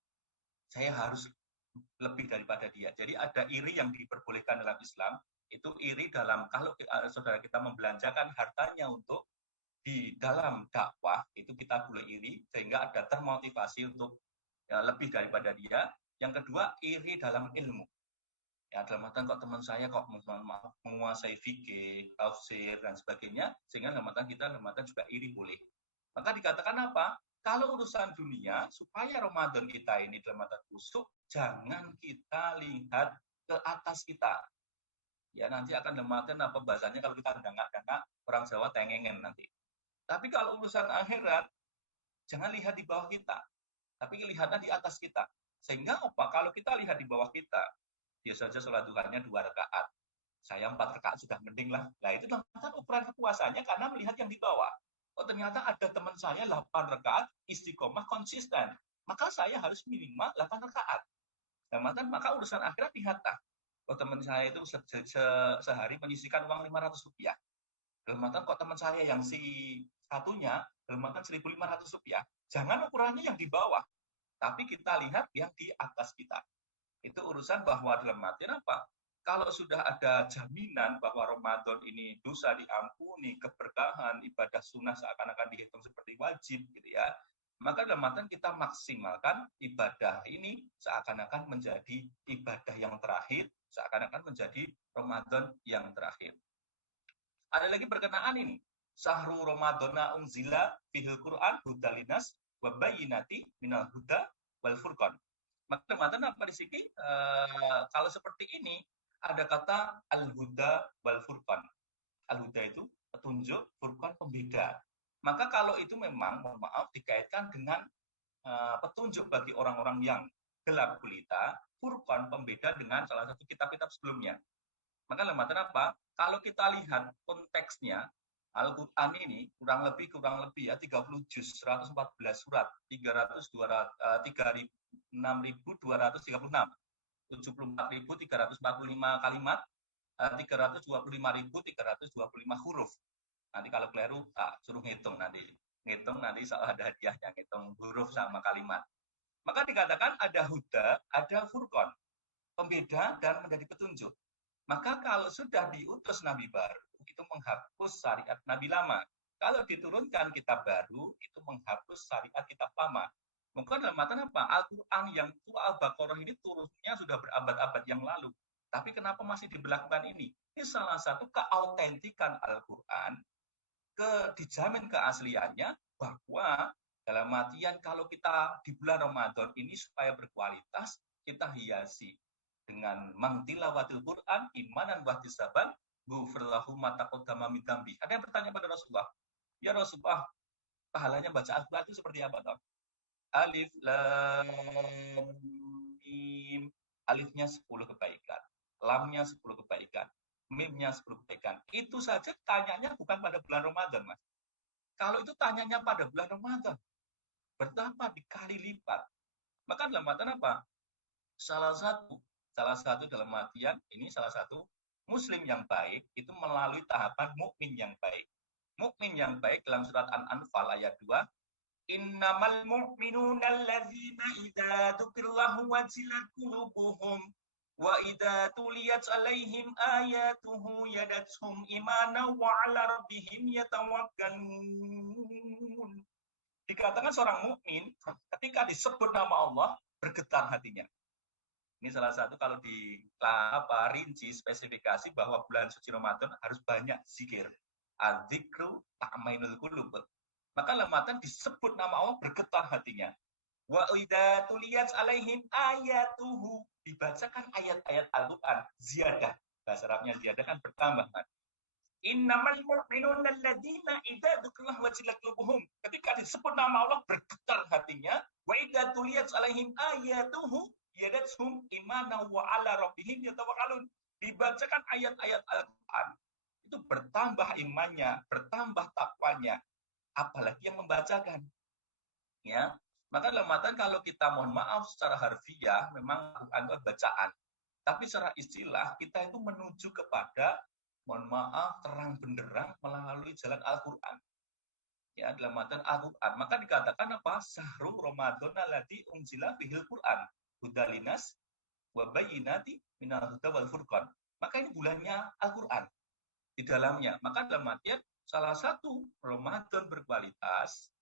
Saya harus lebih daripada dia. Jadi ada iri yang diperbolehkan dalam Islam, itu iri dalam kalau saudara kita membelanjakan hartanya untuk di dalam dakwah itu kita boleh iri sehingga ada termotivasi untuk lebih daripada dia. Yang kedua, iri dalam ilmu. Ya, dalam artian kok teman saya kok menguasai fikih, tafsir dan sebagainya, sehingga dalam artian kita juga iri boleh. Maka dikatakan apa? Kalau urusan dunia, supaya Ramadan kita ini dalam artian khusyuk, jangan kita lihat ke atas kita. Ya, nanti akan dalam artian apa bahasanya kalau kita dengak-dengak, orang Jawa tengengen nanti. Tapi kalau urusan akhirat, jangan lihat di bawah kita, tapi lihatlah di atas kita. Sehingga apa? Kalau kita lihat di bawah kita, dia saja sholat duhanya 2 rakaat. Saya 4 rakaat sudah mending lah. Nah itu kan ukuran kepuasannya karena melihat yang di bawah. Oh ternyata ada teman saya 8 rakaat istiqomah konsisten. Maka saya harus minimal 8 rakaat. Dan maka urusan akhirat lihatlah. Oh teman saya itu sehari menyisihkan uang Rp500. Dalam kok teman saya yang si satunya dalam Rp1.500. Jangan ukurannya yang di bawah, tapi kita lihat yang di atas kita. Itu urusan bahwa dalam artian apa? Kalau sudah ada jaminan bahwa Ramadan ini dosa diampuni, keberkahan, ibadah sunnah seakan-akan dihitung seperti wajib gitu ya. Maka dalam artian kita maksimalkan ibadah ini seakan-akan menjadi ibadah yang terakhir, seakan-akan menjadi Ramadan yang terakhir. Ada lagi berkenaan ini. Sahru Ramadana unzila fihil Quran hudalinas wa bayyinati minal huda wal furqan. Maka Ramadan apa di sini? Kalau seperti ini ada kata al-huda wal furqan. Al-huda itu petunjuk, furqan pembeda. Maka kalau itu memang mohon maaf dikaitkan dengan petunjuk bagi orang-orang yang gelap gulita, furqan pembeda dengan salah satu kitab-kitab sebelumnya. Maka Ramadan apa? Kalau kita lihat konteksnya, Al-Quran ini kurang lebih ya 30 juz, 114 surat, 36.236, 74.345 kalimat, 325.325 huruf. Nanti kalau keliru, suruh ngitung nanti soal ada hadiahnya, ngitung huruf sama kalimat. Maka dikatakan ada huda, ada furqan. pembeda dan menjadi petunjuk. Maka kalau sudah diutus Nabi baru, itu menghapus syariat Nabi lama. Kalau diturunkan kitab baru, itu menghapus syariat kitab lama. Mungkin dalam artian apa? Al-Quran yang surah Al-Baqarah ini turunnya sudah berabad-abad yang lalu. Tapi kenapa masih diberlakukan ini? Ini salah satu keautentikan Al-Quran, dijamin keasliannya, bahwa dalam artian kalau kita di bulan Ramadan ini supaya berkualitas, kita hiasi dengan mangtilawatil Quran, imanan wahtisaban, ghufirlahu ma taqaddama min dzambi. Ada yang bertanya pada Rasulullah, ya Rasulullah, pahalanya baca Al-Quran itu seperti apa, toh? Alif lam mim. Alifnya 10 kebaikan, lamnya 10 kebaikan, mimnya 10 kebaikan. Itu saja tanyanya bukan pada bulan Ramadan, Mas. Kalau itu tanyanya pada bulan Ramadan, bertambah dikali lipat. Maka dalam artian apa? Salah satu dalam artian ini salah satu muslim yang baik itu melalui tahapan mukmin yang baik. Mukmin yang baik dalam surat An-Anfal ayat 2, innamal mu'minuna alladzina idza dzukirallahu wajilat qulubuhum wa idza tuliyat alaihim ayatuhu yadathum imana wa ala rabbihim yatawakkalun. Dikatakan seorang mukmin ketika disebut nama Allah bergetar hatinya. Ini salah satu kalau rinci spesifikasi bahwa bulan suci Ramadan harus banyak zikir. Adzikru ta'mainul qulub. Maka lematan disebut nama Allah bergetar hatinya. Wa idza tuliyat alaihim ayatuhu, dibacakan ayat-ayat Al-Qur'an ziyadah. Bahasa Arabnya ziyadah kan bertambah, kan. Innamal mu'minuna alladzina idza dzukirallahu wajilat qulubuhum. Ketika disebut nama Allah bergetar hatinya. Wa idza tuliyat alaihim ayatuhu yadathum imana wa ala rabbihim yatawakkalun. Dibacakan ayat-ayat Al-Qur'an, itu bertambah imannya, bertambah takwanya, apalagi yang membacakan. Ya, maka dalam artian kalau kita mohon maaf secara harfiah memang Al-Qur'an itu bacaan. Tapi secara istilah kita itu menuju kepada mohon maaf terang benderang melalui jalan Al-Qur'an. Ya, dalam artian Al-Qur'an. Maka dikatakan apa? Syahrul Ramadan alladzi unzila fihil Qur'an hudalinas wa bayyinati minal huda wal furqan. Maka ini bulannya Al-Qur'an di dalamnya. Maka dalam artian salah satu Ramadan berkualitas,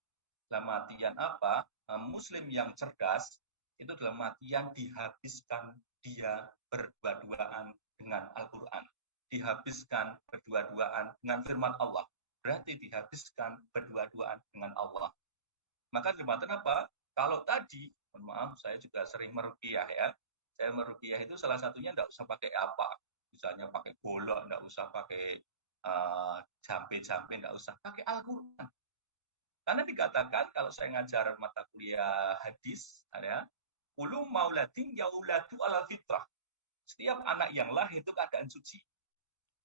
dalam artian apa? Muslim yang cerdas itu dalam artian dihabiskan dia berdua-duaan dengan Al-Qur'an. Dihabiskan berdua-duaan dengan firman Allah. Berarti dihabiskan berdua-duaan dengan Allah. Maka dalam artian apa? Kalau tadi, mohon maaf, saya juga sering meruqyah ya. Saya meruqyah itu salah satunya enggak usah pakai apa. Misalnya pakai bola, enggak usah pakai jampe-jampe, enggak usah. Pakai Al-Qur'an. Karena dikatakan kalau saya ngajar mata kuliah hadis, ya, ulu mauladin yauladu ala fitrah. Setiap anak yang lahir itu keadaan suci.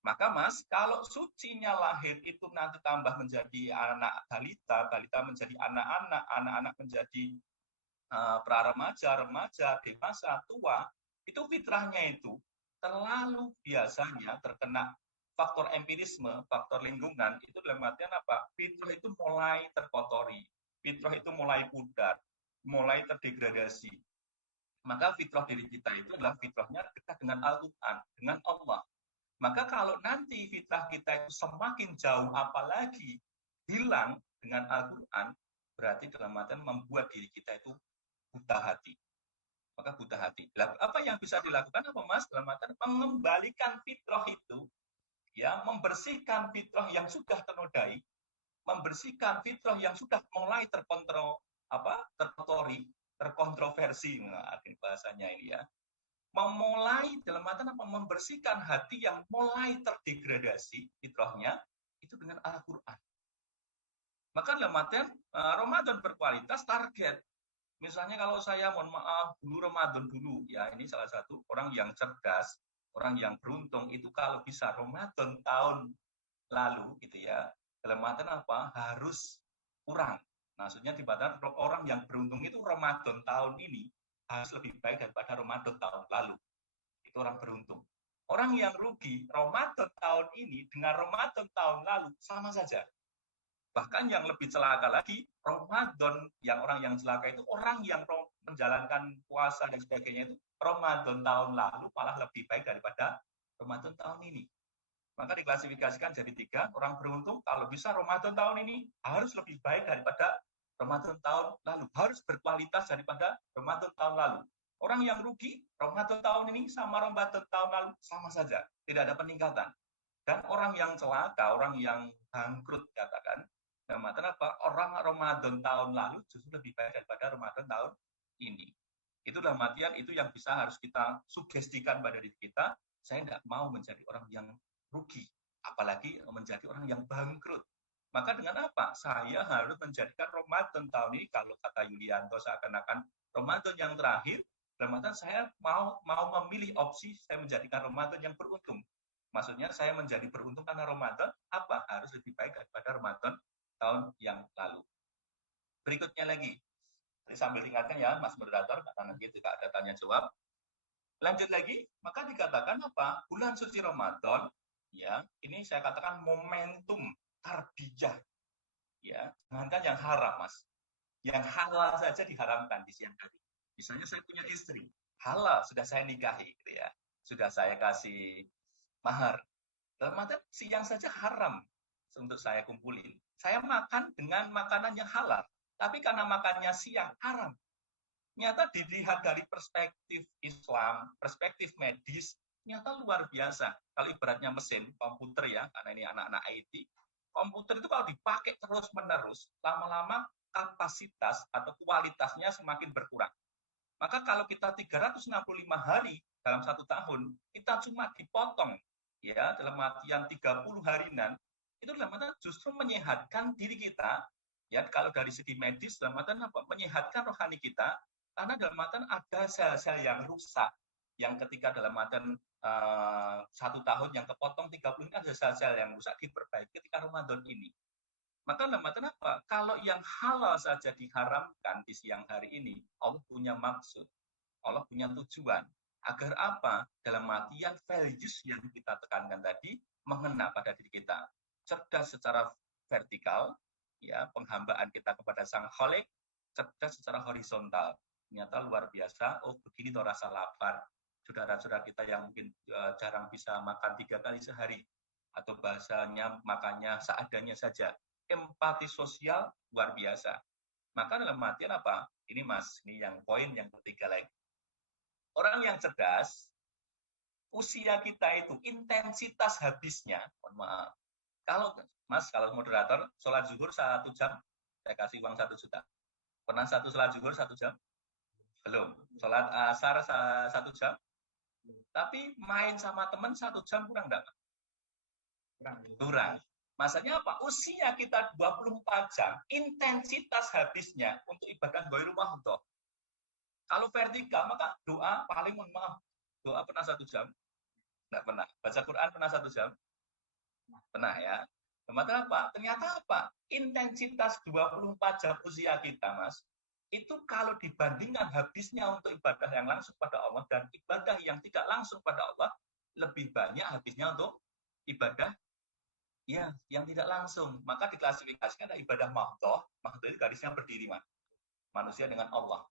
Maka Mas, kalau sucinya lahir itu nanti tambah menjadi anak balita, balita menjadi anak-anak, anak-anak menjadi pra-remaja, remaja, dewasa, tua, itu fitrahnya itu terlalu biasanya terkena faktor empirisme, faktor lingkungan, itu dalam artian apa? Fitrah itu mulai terkotori, fitrah itu mulai pudar, mulai terdegradasi. Maka fitrah diri kita itu adalah fitrahnya dekat dengan Al-Quran, dengan Allah. Maka kalau nanti fitrah kita itu semakin jauh, apalagi hilang dengan Al-Quran, berarti dalam artian membuat diri kita itu buta hati. Maka buta hati. Apa yang bisa dilakukan apa Mas? Dalam artian mengembalikan fitrah itu, ya, membersihkan fitrah yang sudah ternodai, membersihkan fitrah yang sudah mulai terkotori, terkontroversi, bahasanya ini ya. Memulai dalam artian apa? Membersihkan hati yang mulai terdegradasi fitrahnya itu dengan Al-Qur'an. Maka dalam artian Ramadan berkualitas target. Misalnya kalau saya mohon maaf dulu Ramadan dulu, ya ini salah satu orang yang cerdas, orang yang beruntung itu kalau bisa Ramadan tahun lalu gitu ya, dalam artian apa? Harus kurang. Maksudnya dibanding orang yang beruntung itu Ramadan tahun ini harus lebih baik daripada Ramadan tahun lalu. Itu orang beruntung. Orang yang rugi Ramadan tahun ini dengan Ramadan tahun lalu sama saja. Bahkan yang lebih celaka lagi, Ramadan yang orang yang celaka itu orang yang menjalankan puasa dan sebagainya itu Ramadan tahun lalu malah lebih baik daripada Ramadan tahun ini. Maka diklasifikasikan jadi 3, orang beruntung kalau bisa Ramadan tahun ini harus lebih baik daripada Ramadan tahun lalu, harus berkualitas daripada Ramadan tahun lalu. Orang yang rugi, Ramadan tahun ini sama Ramadan tahun lalu sama saja, tidak ada peningkatan. Dan orang yang celaka, orang yang bangkrut katakan, Ramadan apa? Orang Ramadan tahun lalu justru lebih baik daripada Ramadan tahun ini. Itu dalam artian itu yang bisa harus kita sugestikan pada diri kita. Saya tidak mau menjadi orang yang rugi, apalagi menjadi orang yang bangkrut. Maka dengan apa? Saya harus menjadikan Ramadan tahun ini, kalau kata Yulianto seakan-akan Ramadan yang terakhir, Ramadan saya mau memilih opsi saya menjadikan Ramadan yang beruntung. Maksudnya saya menjadi beruntung karena Ramadan apa? Harus lebih baik daripada Ramadan tahun yang lalu. Berikutnya lagi, sambil ingatkan ya Mas Moderator, karena nanti tidak ada tanya jawab. Lanjut lagi, maka dikatakan apa? Bulan suci Ramadan, ya, ini saya katakan momentum tarbiyah, ya, jangankan yang haram, Mas, yang halal saja diharamkan di siang hari. Misalnya saya punya istri, halal sudah saya nikahi, gitu ya, sudah saya kasih mahar. Dalam arti siang saja haram untuk saya kumpulin. Saya makan dengan makanan yang halal, tapi karena makannya siang haram. Nyata dilihat dari perspektif Islam, perspektif medis, nyata luar biasa. Kalau ibaratnya mesin komputer ya, karena ini anak-anak IT, komputer itu kalau dipakai terus-menerus, lama-lama kapasitas atau kualitasnya semakin berkurang. Maka kalau kita 365 hari dalam 1 tahun, kita cuma dipotong, ya, dalam artian 30 harian, itu dalam artian justru menyehatkan diri kita, ya, kalau dari segi medis, dalam artian apa? Menyehatkan rohani kita, karena dalam artian ada sel-sel yang rusak, yang ketika dalam artian 1 tahun yang kepotong 30 ini ada sel-sel yang rusak diperbaiki ketika Ramadan ini. Maka dalam artian apa? Kalau yang halal saja diharamkan di siang hari ini, Allah punya maksud, Allah punya tujuan. Agar apa? Dalam artian values yang kita tekankan tadi mengena pada diri kita. Cerdas secara vertikal, ya, penghambaan kita kepada Sang Khalik, cerdas secara horizontal. Ternyata luar biasa, oh begini tuh rasa lapar. Saudara-saudara kita yang mungkin jarang bisa makan 3 kali sehari, atau bahasanya makannya seadanya saja. Empati sosial luar biasa. Maka dalam artian apa? Ini Mas, ini yang poin yang ketiga lagi. Orang yang cerdas, usia kita itu intensitas habisnya, mohon maaf. Kalau Mas, kalau moderator, sholat zuhur 1 jam, saya kasih uang 1 juta. Pernah sholat zuhur 1 jam? Belum. Sholat asar 1 jam? Tapi main sama teman 1 jam kurang enggak? Kurang. Maksudnya apa? Usia kita 24 jam, intensitas habisnya untuk ibadah ghairul mahdhah. Kalau vertikal, maka doa paling mohon maaf. Doa pernah 1 jam? Enggak pernah. Baca Quran pernah 1 jam? Pernah ya. Ternyata apa? Ternyata apa? Intensitas 24 jam usia kita, Mas, itu kalau dibandingkan habisnya untuk ibadah yang langsung pada Allah dan ibadah yang tidak langsung pada Allah, lebih banyak habisnya untuk ibadah ya yang tidak langsung. Maka diklasifikasikan ada ibadah mahdhah. Mahdhah itu garisnya berdiri, Mas. Manusia dengan Allah.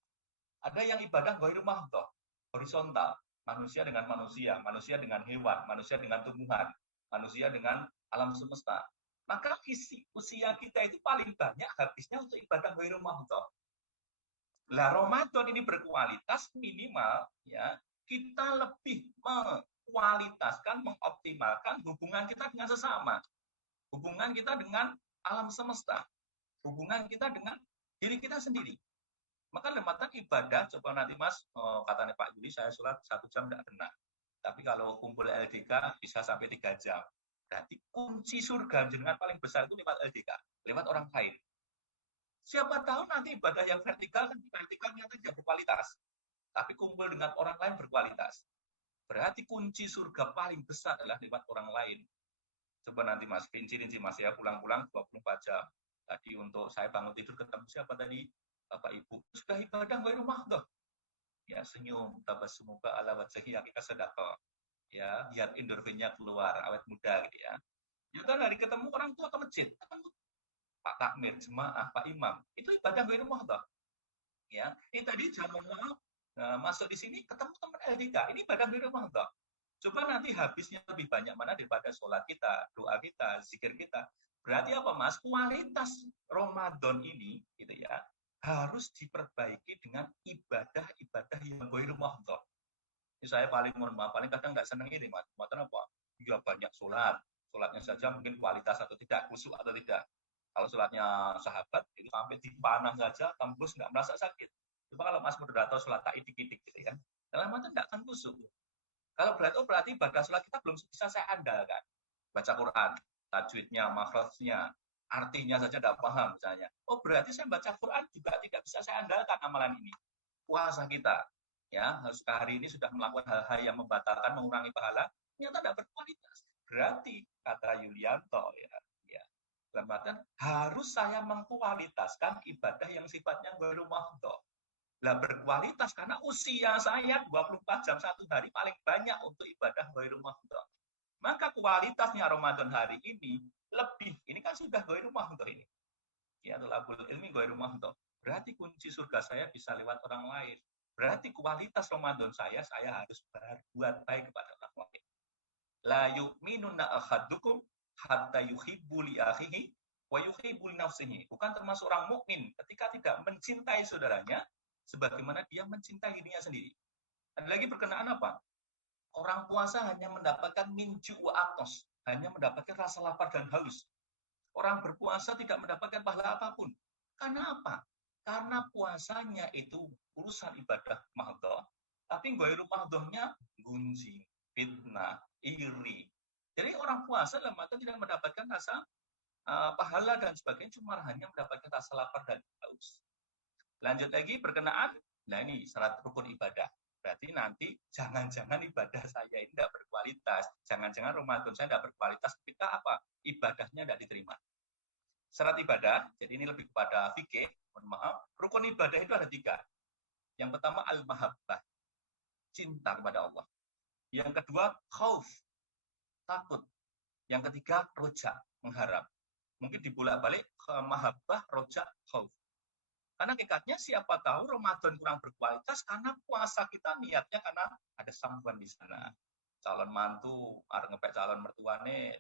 Ada yang ibadah ghairul mahdhah, horizontal. Manusia dengan manusia, manusia dengan hewan, manusia dengan tumbuhan, manusia dengan alam semesta. Maka usia kita itu paling banyak habisnya untuk ibadah ghairul mahdhah. Lah Ramadan ini berkualitas minimal ya, kita lebih mengkualitaskan, mengoptimalkan hubungan kita dengan sesama. Hubungan kita dengan alam semesta. Hubungan kita dengan diri kita sendiri. Maka lematan ibadah, coba nanti Mas, katanya Pak Yuli, saya sholat 1 jam tidak kena. Tapi kalau kumpul LDK bisa sampai 3 jam. Berarti kunci surga jenengan paling besar itu lewat LDK, lewat orang lain. Siapa tahu nanti ibadah yang vertikal kan vertikalnya tidak berkualitas, tapi kumpul dengan orang lain berkualitas. Berarti kunci surga paling besar adalah lewat orang lain. Coba nanti Mas, rinci Mas ya, pulang-pulang 24 jam. Tadi untuk saya bangun tidur ketemu siapa tadi? Bapak Ibu. Sudah ibadah ghairul mahdhah. Ya, senyum, tabassumuka ala wajhi kita sedekah. Ya, biar endorfinnya keluar, awet muda gitu ya. Ya kan hari ketemu orang tua ke masjid, ketemu Pak Takmir, jemaah, Pak Imam, itu ibadah ghairul mahdhah. Ya, ini tadi jangan maaf masuk di sini ketemu teman LDK. Ini ibadah di Ramadan. Coba nanti habisnya lebih banyak mana daripada sholat kita, doa kita, zikir kita. Berarti apa Mas? Kualitas Ramadan ini gitu ya harus diperbaiki dengan ibadah-ibadah yang ghairul mahdhur. Saya paling mohon maaf, paling kadang nggak seneng ini Mas. Maksudnya apa? Ya banyak sholat. Sholatnya saja mungkin kualitas atau tidak, khusyuk atau tidak. Kalau sholatnya sahabat, itu sampai dipanah saja, tembus nggak merasa sakit. Coba kalau Mas moderator sholat tak idik-idik gitu kan. Dalam arti nggak akan khusyuk. Kalau berarti ibadah sholat kita belum bisa saya andalkan. Baca Quran, tajwidnya, makhrajnya, artinya saja tidak paham misalnya. Oh berarti saya baca Quran juga tidak bisa saya andalkan amalan ini. Puasa kita, ya hari ini sudah melakukan hal-hal yang membatalkan, mengurangi pahala, ternyata tidak berkualitas. Berarti kata Yulianto ya dalam harus saya mengkualitaskan ibadah yang sifatnya ghairul mahdhur. Lah berkualitas karena usia saya 24 jam satu hari paling banyak untuk ibadah ghairul mahdhur. Maka kualitasnya Ramadan hari ini lebih. Ini kan sudah ghairul mahdhur ini. Ya, thalabul ilmi ghairul mahdhur. Berarti kunci surga saya bisa lewat orang lain. Berarti kualitas Ramadan saya harus berbuat baik kepada orang lain. La yu'minuna ahadukum hatta yuhibbu li akhihi wa yuhibbu li nafsihi. Bukan termasuk orang mukmin ketika tidak mencintai saudaranya sebagaimana dia mencintai dirinya sendiri. Ada lagi berkenaan apa? Orang puasa hanya mendapatkan minju wa atos, hanya mendapatkan rasa lapar dan haus. Orang berpuasa tidak mendapatkan pahala apapun. Karena apa? Karena puasanya itu urusan ibadah mahdhur, tapi ghairul mahdhurnya gunjing, fitnah, iri. Jadi orang puasa dalam arti tidak mendapatkan rasa pahala dan sebagainya, cuma hanya mendapatkan rasa lapar dan haus. Lanjut lagi berkenaan, nah ini syarat rukun ibadah. Berarti nanti jangan-jangan ibadah saya ini tidak berkualitas. Jangan-jangan Ramadan saya tidak berkualitas ketika apa? Ibadahnya tidak diterima. Syarat ibadah, jadi ini lebih kepada fikih, mohon maaf. Rukun ibadah itu ada 3. Yang pertama al-mahabbah, cinta kepada Allah. Yang kedua khauf, takut. Yang ketiga roja, mengharap. Mungkin dibolak-balik mahabbah, roja, khauf. Karena hakikatnya siapa tahu Ramadan kurang berkualitas karena puasa kita niatnya karena ada sambungan di sana. Calon mantu, ngepek calon mertuane,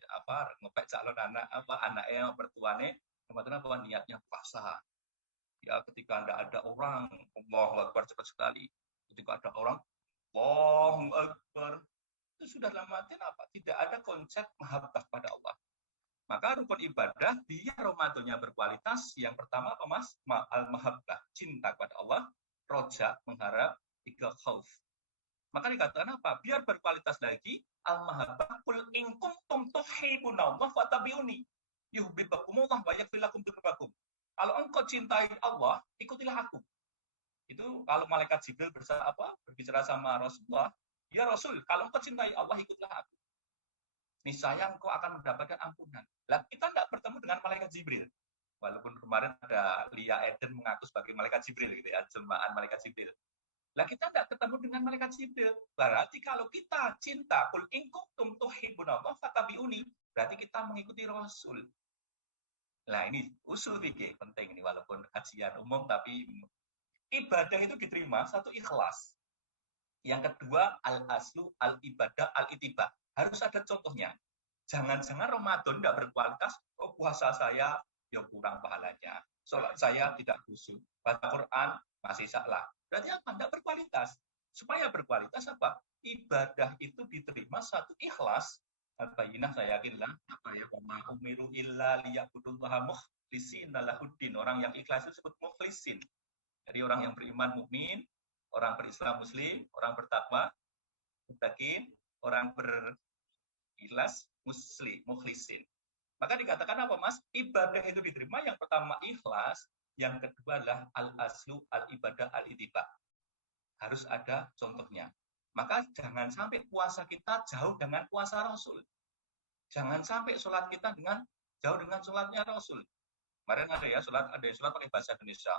ngepek calon anaknya mertuane, Ramadan apa niatnya puasa. Ya ketika ada orang, Allahu Akbar cepat sekali. Ketika ada orang, Allahu Akbar. Itu sudah lamatin apa? Tidak ada konsep mahabbah pada Allah. Maka rukun ibadah biar Ramadannya berkualitas, yang pertama apa Mas? Al-mahabbah, cinta kepada Allah, roja, mengharap, 3 khauf. Maka dikatakan apa? Biar berkualitas lagi, al-mahabbah, kul in kuntum tuhibbunallah fatabi'uni yuhibbukumullah wa yaghfir lakum dzunubakum. Kalau engkau cintai Allah, ikutilah aku. Itu kalau malaikat Jibril berbicara sama Rasulullah, ya Rasul, kalau engkau cintai Allah, ikutilah aku. Niscaya engkau akan mendapatkan ampunan. Lah kita tidak bertemu dengan malaikat Jibril. Walaupun kemarin ada Lia Eden mengaku sebagai malaikat Jibril gitu ya, jelmaan malaikat Jibril. Lah kita tidak ketemu dengan malaikat Jibril. Berarti kalau kita cinta, qul in kuntum tuhibbunallah fattabi'uni, berarti kita mengikuti Rasul. Nah ini usul fikih penting ini, walaupun kajian umum tapi ibadah itu diterima satu ikhlas. Yang kedua al-aslu al-ibadah al-itibah. Harus ada contohnya. Jangan-jangan Ramadan tidak berkualitas, puasa saya ya kurang pahalanya. Sholat saya tidak khusyuk. Baca Quran masih salah. Berarti apa? Tidak berkualitas. Supaya berkualitas apa? Ibadah itu diterima satu ikhlas. Al-Bayyinah saya yakinlah wa ma umiru illa liya'budullaha mukhlishina lahuddin. Orang yang ikhlas itu disebut mukhlisin. Jadi orang yang beriman mukmin, orang berislam muslim, orang bertakwa muttaqin, orang berikhlas mukhlisin. Maka dikatakan apa Mas? Ibadah itu diterima yang pertama ikhlas, yang kedua adalah al-aslu al-ibadah al-itibah. Harus ada contohnya. Maka jangan sampai puasa kita jauh dengan puasa Rasul. Jangan sampai sholat kita jauh dengan sholatnya Rasul. Kemarin ada sholat pakai bahasa Indonesia.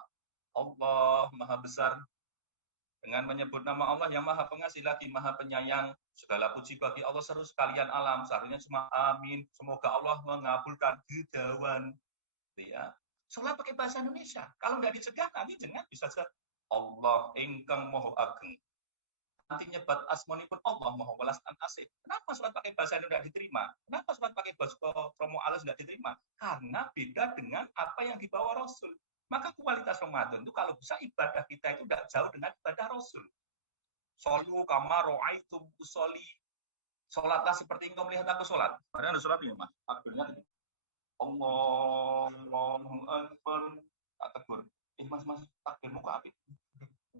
Allah Maha Besar, dengan menyebut nama Allah yang Maha Pengasih lagi Maha Penyayang. Segala puji bagi Allah seluruh sekalian alam. Seharusnya cuma amin. Semoga Allah mengabulkan hidawan. Ya. Sholat pakai bahasa Indonesia. Kalau nggak dicegah, nanti jangan bisa Allah ingkang moho ageng. Nanti nyebat asmonipun Allah moho welas an asih. Kenapa sholat pakai bahasa Indonesia tidak diterima? Kenapa sholat pakai bahasa promo alus tidak diterima? Karena beda dengan apa yang dibawa Rasul. Maka kualitas Ramadan itu kalau bisa ibadah kita itu tidak jauh dengan ibadah Rasul. Solu kama ro'aitum usoli. Sholatlah seperti engkau melihat aku sholat. Padahal ada sholat ini, Mas. Takbirnya ini. Allahu Akbar. Tak tegur. Mas, takbirmu kok apik?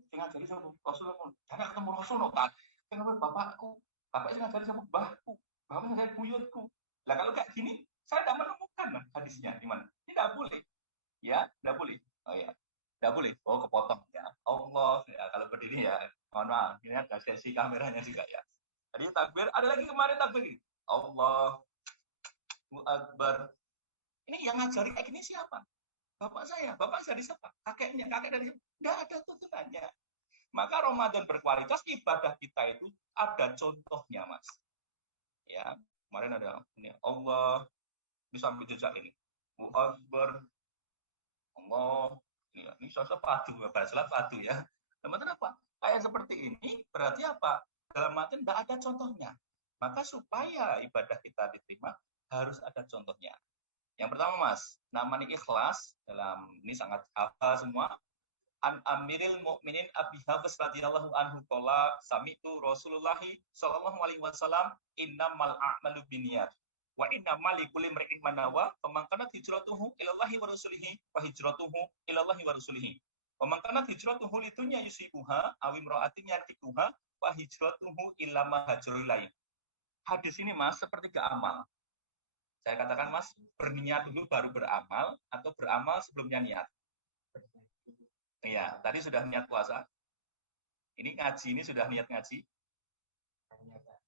Sing ngajari sapa? Rasul. Jangan ketemu Rasul no kan. Sing bapakku. Bapak sing ngajari sapa? Mbahku. Bapak ngajari buyutku. Lah kalau kayak gini, saya tidak menemukan hadisnya di mana. Ini tidak boleh. Ya, tidak boleh. Oh ya. Tidak boleh. Oh, kepotong ya. Allah. Ya, kalau berdiri ya, mohon maaf. Ini ada sesi kameranya juga ya. Jadi takbir, ada lagi kemarin takbir. Allahu Akbar. Ini yang ngajari kayak gini siapa? Bapak saya. Bapak dari siapa? Kakeknya. Kakek dari siapa? Tidak ada tuntunannya. Maka Ramadan berkualitas, ibadah kita itu ada contohnya, Mas. Ya, kemarin ada ini Allah, ini sambil jejak ini. Allahu Akbar. Allah. Ini sosok padu, bahasa padu ya. Teman-teman apa? Kayak seperti ini berarti apa? Dalam arti tidak ada contohnya. Maka supaya ibadah kita diterima, harus ada contohnya. Yang pertama, Mas, namanya ikhlas. Dalam ini sangat hafal semua. An Amiril Mukminin Abi Habs radhiyallahu anhu qala sami'tu Rasulullah sallallahu alaihi wasallam innamal a'malu binniyat wa innamal likulli imrin ma nawa faman kanat hijratuhu ilallahi wa rasulihi wa hijratuhu ilallahi wa rasulihi wa man kanat hijratuhu lidunya yusibuha aw imra'atin yantikuha wa hijratuhu ila ma hajara ilaih. Hadis ini, Mas, sepertiga amal. Saya katakan, Mas, berniat dulu baru beramal atau beramal sebelumnya niat. Iya, tadi sudah niat puasa. Ini ngaji, ini sudah niat ngaji.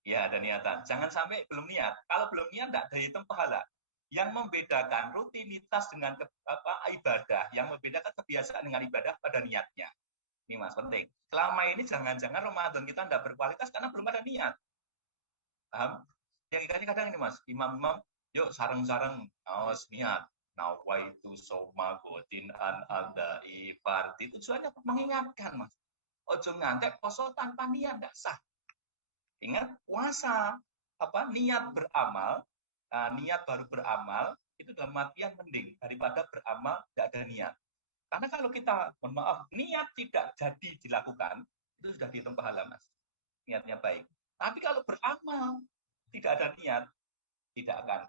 Ya, ada niatan. Jangan sampai belum niat. Kalau belum niat, tidak dihitung pahala. Yang membedakan rutinitas dengan ibadah, yang membedakan kebiasaan dengan ibadah pada niatnya. Ini, Mas, penting. Selama ini jangan-jangan Ramadan kita tidak berkualitas karena belum ada niat. Paham? Yang kadang-kadang ini, Mas, imam-imam, yuk sareng-sareng, niat. Nawaitu soma godin an adai fardi. Tujuannya mengingatkan, Mas. Ojo ngantek poso tanpa niat tidak sah. Ingat, puasa niat beramal, niat baru beramal itu dalam artian mending daripada beramal tidak ada niat. Karena kalau kita, mohon maaf, niat tidak jadi dilakukan, itu sudah dihitung pahala, Mas. Niatnya baik. Tapi kalau beramal tidak ada niat, tidak akan.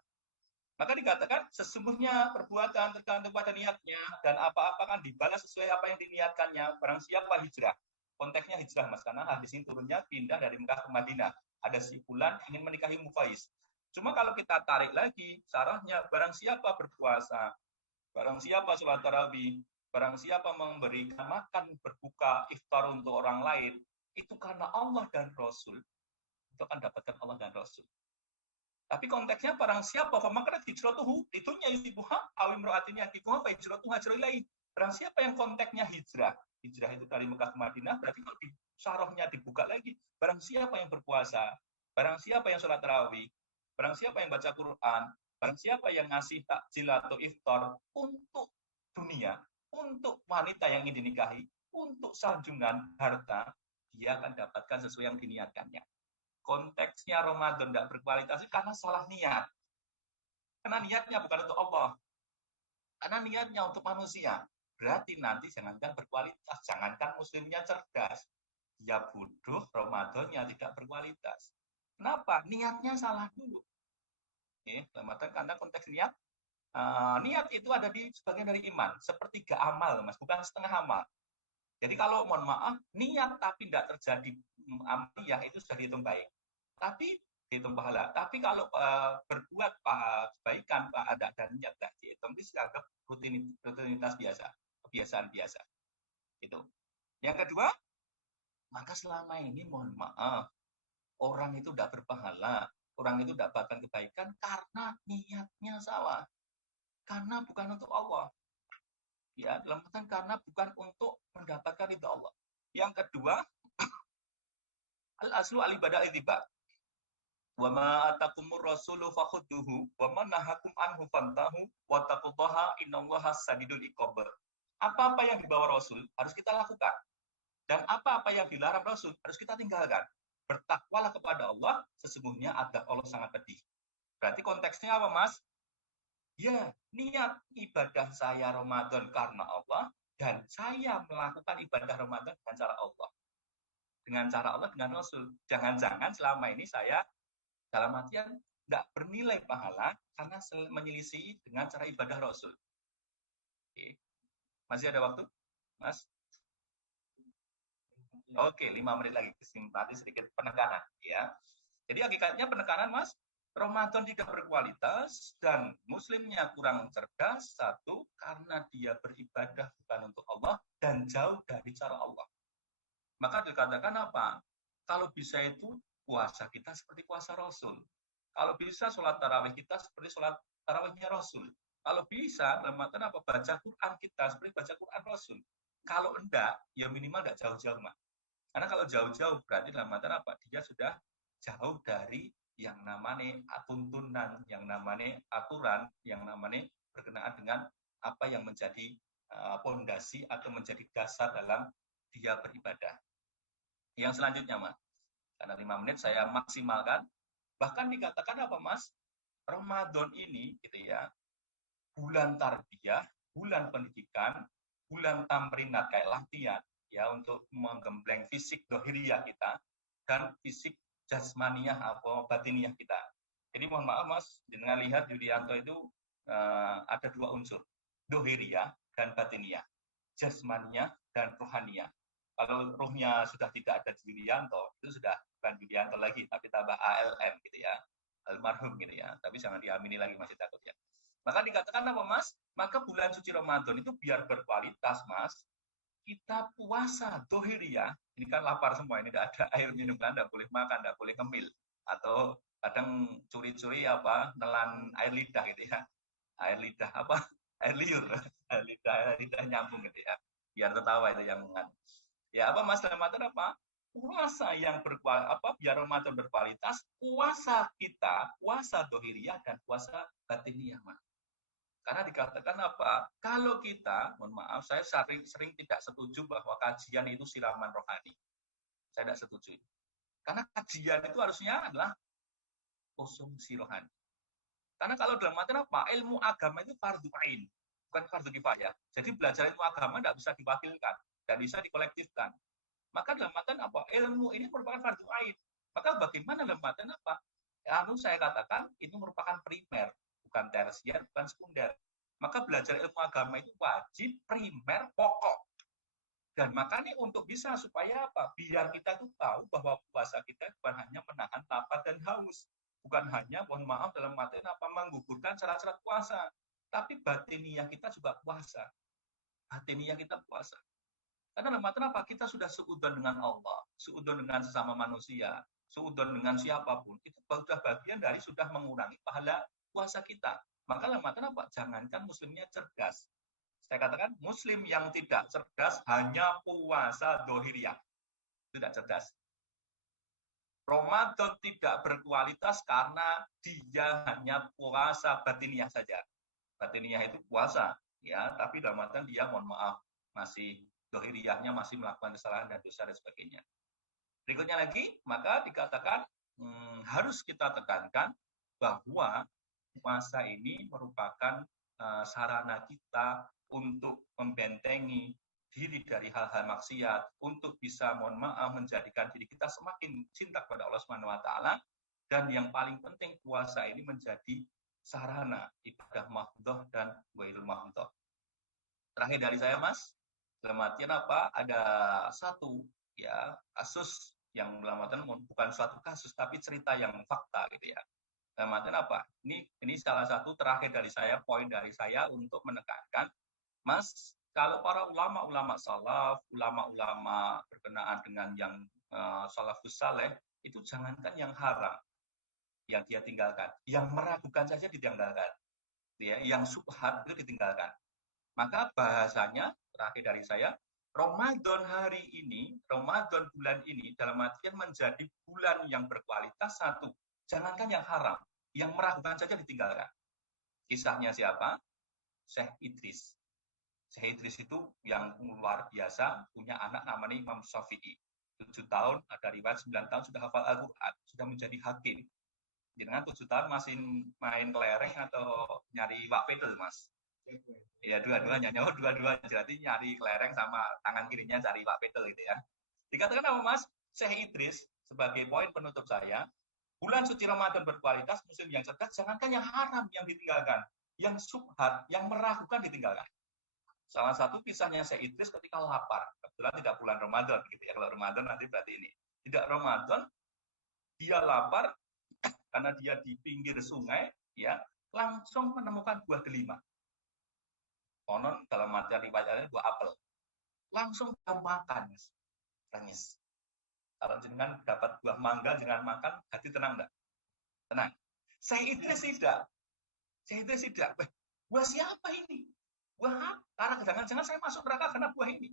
Maka dikatakan sesungguhnya perbuatan tergantung pada niatnya dan apa-apa kan dibalas sesuai apa yang diniatkannya. Barang siapa hijrah. Konteksnya hijrah, Mas, karena hadis ini turunnya pindah dari Mekah ke Madinah. Ada si fulan ingin menikahi Mufais. Cuma kalau kita tarik lagi sarahnya, barang siapa berpuasa, barang siapa sholat tarawih, barang siapa memberikan makan berbuka iftar untuk orang lain, itu karena Allah dan Rasul. Itu akan dapatkan Allah dan Rasul. Tapi konteksnya barang siapa famakana hijratuhu itunya yusibuha awim ro'atin yantikuha fa hijratuhu hajrailaih. Barang siapa yang konteksnya hijrah itu dari Mekah ke Madinah, berarti kalau di syarahnya dibuka lagi, barang siapa yang berpuasa, barang siapa yang sholat tarawih, barang siapa yang baca Quran, barang siapa yang ngasih takjil atau iftar untuk dunia, untuk wanita yang ingin dinikahi, untuk sanjungan harta, dia akan dapatkan sesuai yang diniatkannya. Konteksnya Ramadan tidak berkualitas karena salah niat. Karena niatnya bukan untuk Allah. Karena niatnya untuk manusia. Berarti nanti jangankan berkualitas, jangankan muslimnya cerdas. Ya bodoh, Ramadannya tidak berkualitas. Kenapa? Niatnya salah dulu. Karena konteks niat. Niat itu ada di sebagian dari iman. Sepertiga amal, Mas, bukan setengah amal. Jadi kalau mohon maaf, niat tapi tidak terjadi amaliyah itu sudah dihitung baik. Tapi dihitung pahala. Tapi kalau berbuat kebaikan ada dan niat tidak dihitung, itu dianggap rutinitas biasa, kebiasaan biasa. Itu. Yang kedua, maka selama ini mohon maaf, orang itu tidak berpahala, orang itu tidak dapatkan kebaikan karena niatnya salah. Karena bukan untuk Allah. Ya, dalam artian karena bukan untuk mendapatkan ridha Allah. Yang kedua, al-aslu al-ibadah ittiba. Wa ma atakumur rasulu fakhudduhu wa ma nahakum anhu fantahu wa taqullaha innallaha sadidul iqab. Apa-apa yang dibawa Rasul harus kita lakukan. Dan apa-apa yang dilarang Rasul harus kita tinggalkan. Bertakwalah kepada Allah, sesungguhnya adab Allah sangat pedih. Berarti konteksnya apa, Mas? Ya, niat ibadah saya Ramadan karena Allah, dan saya melakukan ibadah Ramadan dengan cara Allah. Dengan cara Allah, dengan Rasul. Jangan-jangan selama ini saya dalam artian nggak bernilai pahala karena menyelisih dengan cara ibadah Rasul. Oke. Masih ada waktu, Mas? Oke, 5 menit lagi. Nanti sedikit penekanan. Ya. Jadi hakikatnya penekanan, Mas, Ramadan tidak berkualitas dan muslimnya kurang cerdas, satu, karena dia beribadah bukan untuk Allah dan jauh dari cara Allah. Maka dikatakan apa? Kalau bisa itu puasa kita seperti puasa Rasul. Kalau bisa sholat tarawih kita seperti sholat tarawihnya Rasul. Kalau bisa, dalam artian apa? Baca Quran kita seperti baca Quran Rasul. Kalau enggak, ya minimal enggak jauh-jauh, Mas. Karena kalau jauh-jauh berarti dalam artian apa? Dia sudah jauh dari yang namanya tuntunan, yang namanya aturan, yang namanya berkenaan dengan apa yang menjadi pondasi atau menjadi dasar dalam dia beribadah. Yang selanjutnya, Mas, karena 5 menit saya maksimalkan, bahkan dikatakan apa, Mas? Ramadan ini, gitu ya, bulan tarbiyah, bulan pendidikan, bulan tamrinat kayak latihan, ya, untuk menggembleng fisik dohiriyah kita dan fisik jasmaniyah atau batiniah kita. Jadi mohon maaf, Mas, dengan lihat Yudianto itu ada 2 unsur, dohiriyah dan batiniah, jasmaniyah dan rohaniyah. Kalau rohnya sudah tidak ada di Yudianto, itu sudah bukan Yudianto lagi, tapi tambah ALM gitu ya, almarhum gitu ya. Tapi jangan diamini lagi, masih takut ya. Maka dikatakan apa, Mas? Maka bulan suci Ramadan itu biar berkualitas, Mas, kita puasa dohiriyah, ini kan lapar semua, ini tidak ada air minum, kan tidak boleh makan, tidak boleh ngemil, atau kadang curi-curi apa, nelan air lidah gitu ya, air lidah apa, air liur, air lidah nyambung gitu ya, biar tertawa itu yang mengandung. Ya apa, Mas, dalam artian apa? Puasa yang biar Ramadan berkualitas, puasa kita, puasa dohiriyah dan puasa batiniyah, Mas. Karena dikatakan apa? Kalau kita, mohon maaf, saya sering tidak setuju bahwa kajian itu siraman rohani. Saya tidak setuju. Karena kajian itu harusnya adalah konsumsi rohani. Karena kalau dalam artian apa? Ilmu agama itu fardu ain, bukan fardu kifayah. Jadi belajar ilmu agama tidak bisa diwakilkan, tidak bisa dikolektifkan. Maka dalam artian apa? Ilmu ini merupakan fardu ain. Maka bagaimana dalam artian apa? Saya katakan itu merupakan primer, bukan tersier, bukan sekunder. Maka belajar ilmu agama itu wajib, primer, pokok. Dan makanya untuk bisa supaya apa? Biar kita tuh tahu bahwa puasa kita bukan hanya menahan lapar dan haus. Bukan hanya, mohon maaf, dalam artian apa? Menggugurkan syarat-syarat puasa. Tapi batiniah kita juga puasa. Batiniah kita puasa. Karena dalam artian apa? Kita sudah seudon dengan Allah, seudon dengan sesama manusia, seudon dengan siapapun. Itu sudah bagian dari sudah mengurangi pahala puasa kita. Maka dalam artian apa? Jangankan muslimnya cerdas. Saya katakan muslim yang tidak cerdas hanya puasa dohiriyah. Tidak cerdas. Ramadan tidak berkualitas karena dia hanya puasa batiniah saja. Batiniah itu puasa, ya, tapi dalam artian dia, mohon maaf, masih dohiriyahnya masih melakukan kesalahan dan dosa dan sebagainya. Berikutnya lagi, maka dikatakan harus kita tekankan bahwa puasa ini merupakan sarana kita untuk membentengi diri dari hal-hal maksiat, untuk bisa, mohon maaf, menjadikan diri kita semakin cinta kepada Allah Subhanahu wa taala, dan yang paling penting puasa ini menjadi sarana ibadah mahdhah dan wailul mahdhah. Terakhir dari saya, Mas, dalam artian apa? Ada satu ya kasus yang dalam artian bukan suatu kasus tapi cerita yang fakta gitu ya. Dalam artian apa? Ini salah satu terakhir dari saya, poin dari saya untuk menekankan, Mas, kalau para ulama-ulama salaf, ulama-ulama berkenaan dengan yang salafus saleh, itu jangankan yang haram yang dia tinggalkan, yang meragukan saja ditinggalkan, ya, yang subhat itu ditinggalkan. Maka bahasanya terakhir dari saya, Ramadan hari ini, Ramadan bulan ini dalam artian menjadi bulan yang berkualitas, satu, jangankan yang haram, yang meragukan saja ditinggalkan. Kisahnya siapa? Syekh Idris. Syekh Idris itu yang luar biasa, punya anak namanya Imam Syafi'i. 7 tahun, ada riwayat 9 tahun sudah hafal Al-Quran, sudah menjadi hakim. Jangan 7 tahun masih main kelereng atau nyari wak pedal, Mas? Ya, dua-duanya. Dua-duanya. Jadi nyari kelereng sama tangan kirinya cari wak pedal gitu ya. Dikatakan apa, Mas? Syekh Idris, sebagai poin penutup saya, bulan suci Ramadan berkualitas, muslim yang cerdas, jangankan yang haram yang ditinggalkan, yang subhat, yang meragukan ditinggalkan. Salah satu kisahnya Syekh Idris ketika lapar, kebetulan tidak bulan Ramadan gitu ya, kalau Ramadan nanti berarti ini. Tidak Ramadan, dia lapar karena dia di pinggir sungai, ya, langsung menemukan buah delima. Konon dalam materi riwayatnya buah apel. Langsung dia makan, tangis. Kalau jenengan dapat buah mangga, jangan makan, hati tenang enggak? Tenang. Syekh Idris tidak. Syekh Idris tidak. Buah siapa ini? Buah apa? Karena jangan-jangan saya masuk neraka karena buah ini.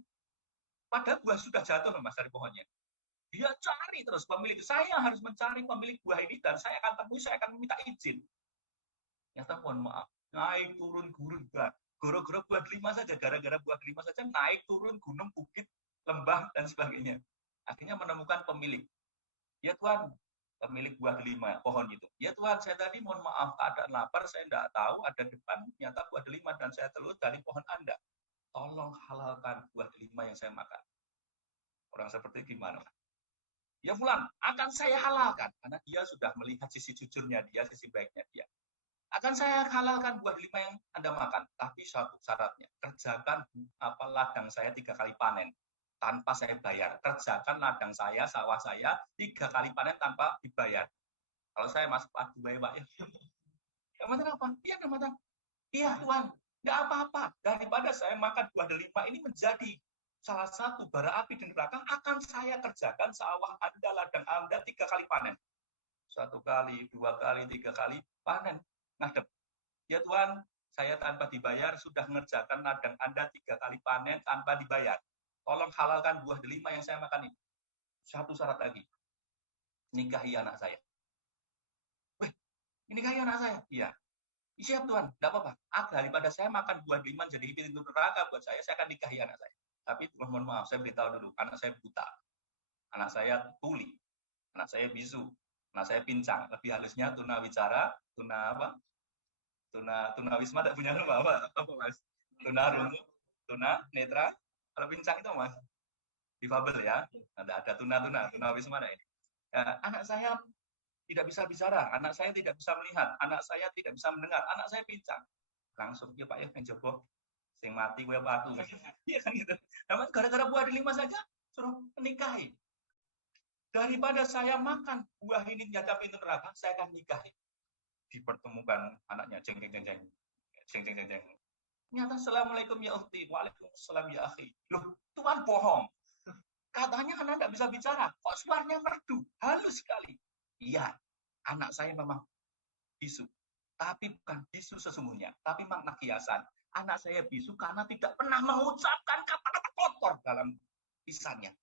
Padahal buah sudah jatuh, Mas, dari pohonnya. Dia cari terus pemilik. Saya harus mencari pemilik buah ini dan saya akan temui, saya akan meminta izin. Nyata mohon maaf, naik turun gurun, gara-gara buah delima saja, gara-gara buah delima saja naik turun gunung, bukit, lembah dan sebagainya. Akhirnya menemukan pemilik. Ya Tuhan, pemilik buah delima pohon itu. Ya Tuhan, saya tadi mohon maaf keadaan lapar, saya tidak tahu ada depan nyata buah delima dan saya telut dari pohon Anda. Tolong halalkan buah delima yang saya makan. Orang seperti gimana? Ya Fulan, akan saya halalkan karena dia sudah melihat sisi jujurnya dia, sisi baiknya dia. Akan saya halalkan buah delima yang Anda makan, tapi satu syaratnya, kerjakan ladang saya 3 kali panen tanpa saya bayar. Kerjakan ladang saya, sawah saya 3 kali panen tanpa dibayar. Kalau saya Mas, aduh Pak ya. Enggak masalah apa? Iya, enggak masalah. Iya Tuhan, enggak apa-apa. Daripada saya makan buah delima ini menjadi salah satu bara api di neraka, akan saya kerjakan sawah Anda, ladang Anda 3 kali panen. 1 kali, 2 kali, 3 kali panen. Ngadep. Ya Tuhan, saya tanpa dibayar sudah mengerjakan ladang Anda 3 kali panen tanpa dibayar. Tolong halalkan buah delima yang saya makan ini. Satu syarat lagi. Nikahi anak saya. Weh, nikahi anak saya? Iya. Siap Tuhan, tidak apa-apa. Daripada saya makan buah delima jadi pintu neraka buat saya akan nikahi anak saya. Tapi mohon maaf, saya beritahu dulu, anak saya buta. Anak saya tuli. Anak saya bisu. Anak saya pincang. Lebih halusnya tunawicara, tunawisma tidak punya nama apa Mas? Tunarungu, tuna netra. Kalau pincang itu Mas, difabel ya. Ada tunawisma ada ini. Anak saya tidak bisa bicara, anak saya tidak bisa melihat, anak saya tidak bisa mendengar, anak saya pincang. Langsung ya Pak ya penjobo sing mati gue batu. Iya kan gitu. Namun gara-gara buah delima saja suruh menikahi. Daripada saya makan buah ini nyata pintu neraka, saya akan nikahi. Dipertemukan anaknya jeng. Nyata assalamualaikum ya ukhti, waalaikumsalam ya akhi. Loh, Tuhan bohong. Katanya anak tidak bisa bicara, kok suaranya merdu, halus sekali. Iya, anak saya memang bisu. Tapi bukan bisu sesungguhnya, tapi makna kiasan. Anak saya bisu karena tidak pernah mengucapkan kata-kata kotor dalam lisannya.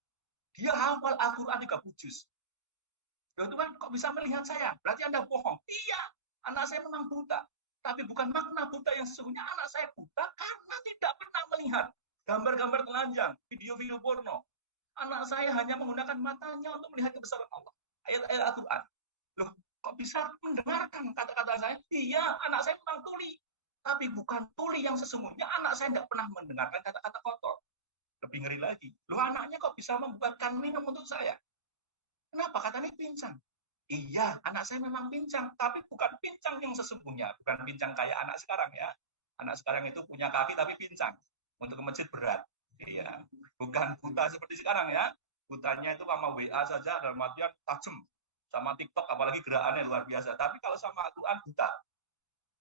Dia hafal Al-Quran 30 juz. Loh Tuhan, kok bisa melihat saya? Berarti Anda bohong. Iya, anak saya memang buta. Tapi bukan makna buta yang sesungguhnya. Anak saya buta karena tidak pernah melihat gambar-gambar telanjang, video-video porno. Anak saya hanya menggunakan matanya untuk melihat kebesaran Allah. Ayat-ayat Al-Quran. Loh, kok bisa mendengarkan kata-kata saya? Iya, anak saya memang tuli. Tapi bukan tuli yang sesungguhnya. Anak saya tidak pernah mendengarkan kata-kata kotor. Lebih ngeri lagi. Loh, anaknya kok bisa membuatkan minum untuk saya? Kenapa? Katanya pincang. Iya, anak saya memang pincang. Tapi bukan pincang yang sesungguhnya. Bukan pincang kayak anak sekarang ya. Anak sekarang itu punya kaki tapi pincang. Untuk ke masjid berat. Iya. Bukan buta seperti sekarang ya. Butanya itu sama WA saja dalam artian tajam. Sama TikTok apalagi gerakannya luar biasa. Tapi kalau sama Al-Quran buta.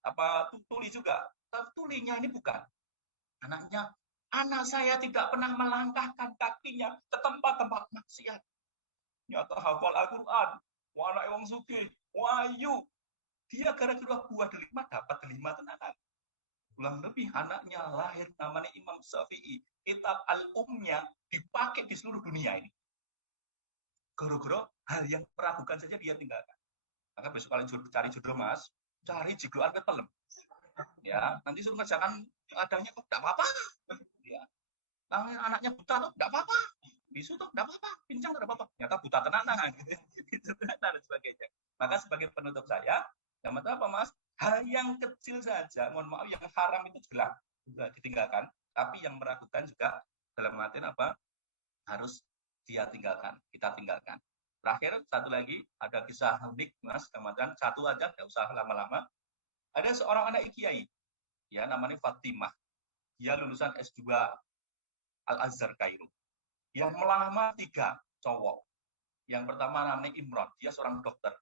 Apa tuli juga. Tapi tulinya ini bukan. Anaknya, anak saya tidak pernah melangkahkan kakinya ke tempat-tempat maksiat. Nyata hafal Al-Quran. Wah anak wong sugih. Wahyu. Dia gara-gara buah delima dapat delima tenanan. Ulang lebih anaknya lahir namanya Imam Syafi'i. Kitab Al-Umnya dipakai di seluruh dunia ini. Gara-gara hal yang meragukan saja dia tinggalkan. Maka besok kalian cari jodoh Mas, cari jigoan ke pelem. Ya, nanti suruh kerjakan adanya kok enggak apa-apa. Ya. Anaknya buta tuh enggak apa-apa. Bisu tuh enggak apa-apa, pincang enggak apa-apa. Ternyata buta tenanan gitu. Gitu dan sebagainya. Maka sebagai penutup saya, yang apa Mas? Hal yang kecil saja, mohon maaf yang haram itu jelas sudah ditinggalkan, tapi yang meragukan juga dalam artian apa? Harus dia tinggalkan, kita tinggalkan. Terakhir, satu lagi, ada kisah unik, Mas, teman-teman. Satu aja, nggak usah lama-lama. Ada seorang anak kiai, ya namanya Fatimah. Dia lulusan S2 Al-Azhar Kairo. Yang melamar 3 cowok. Yang pertama namanya Imran, dia seorang dokter.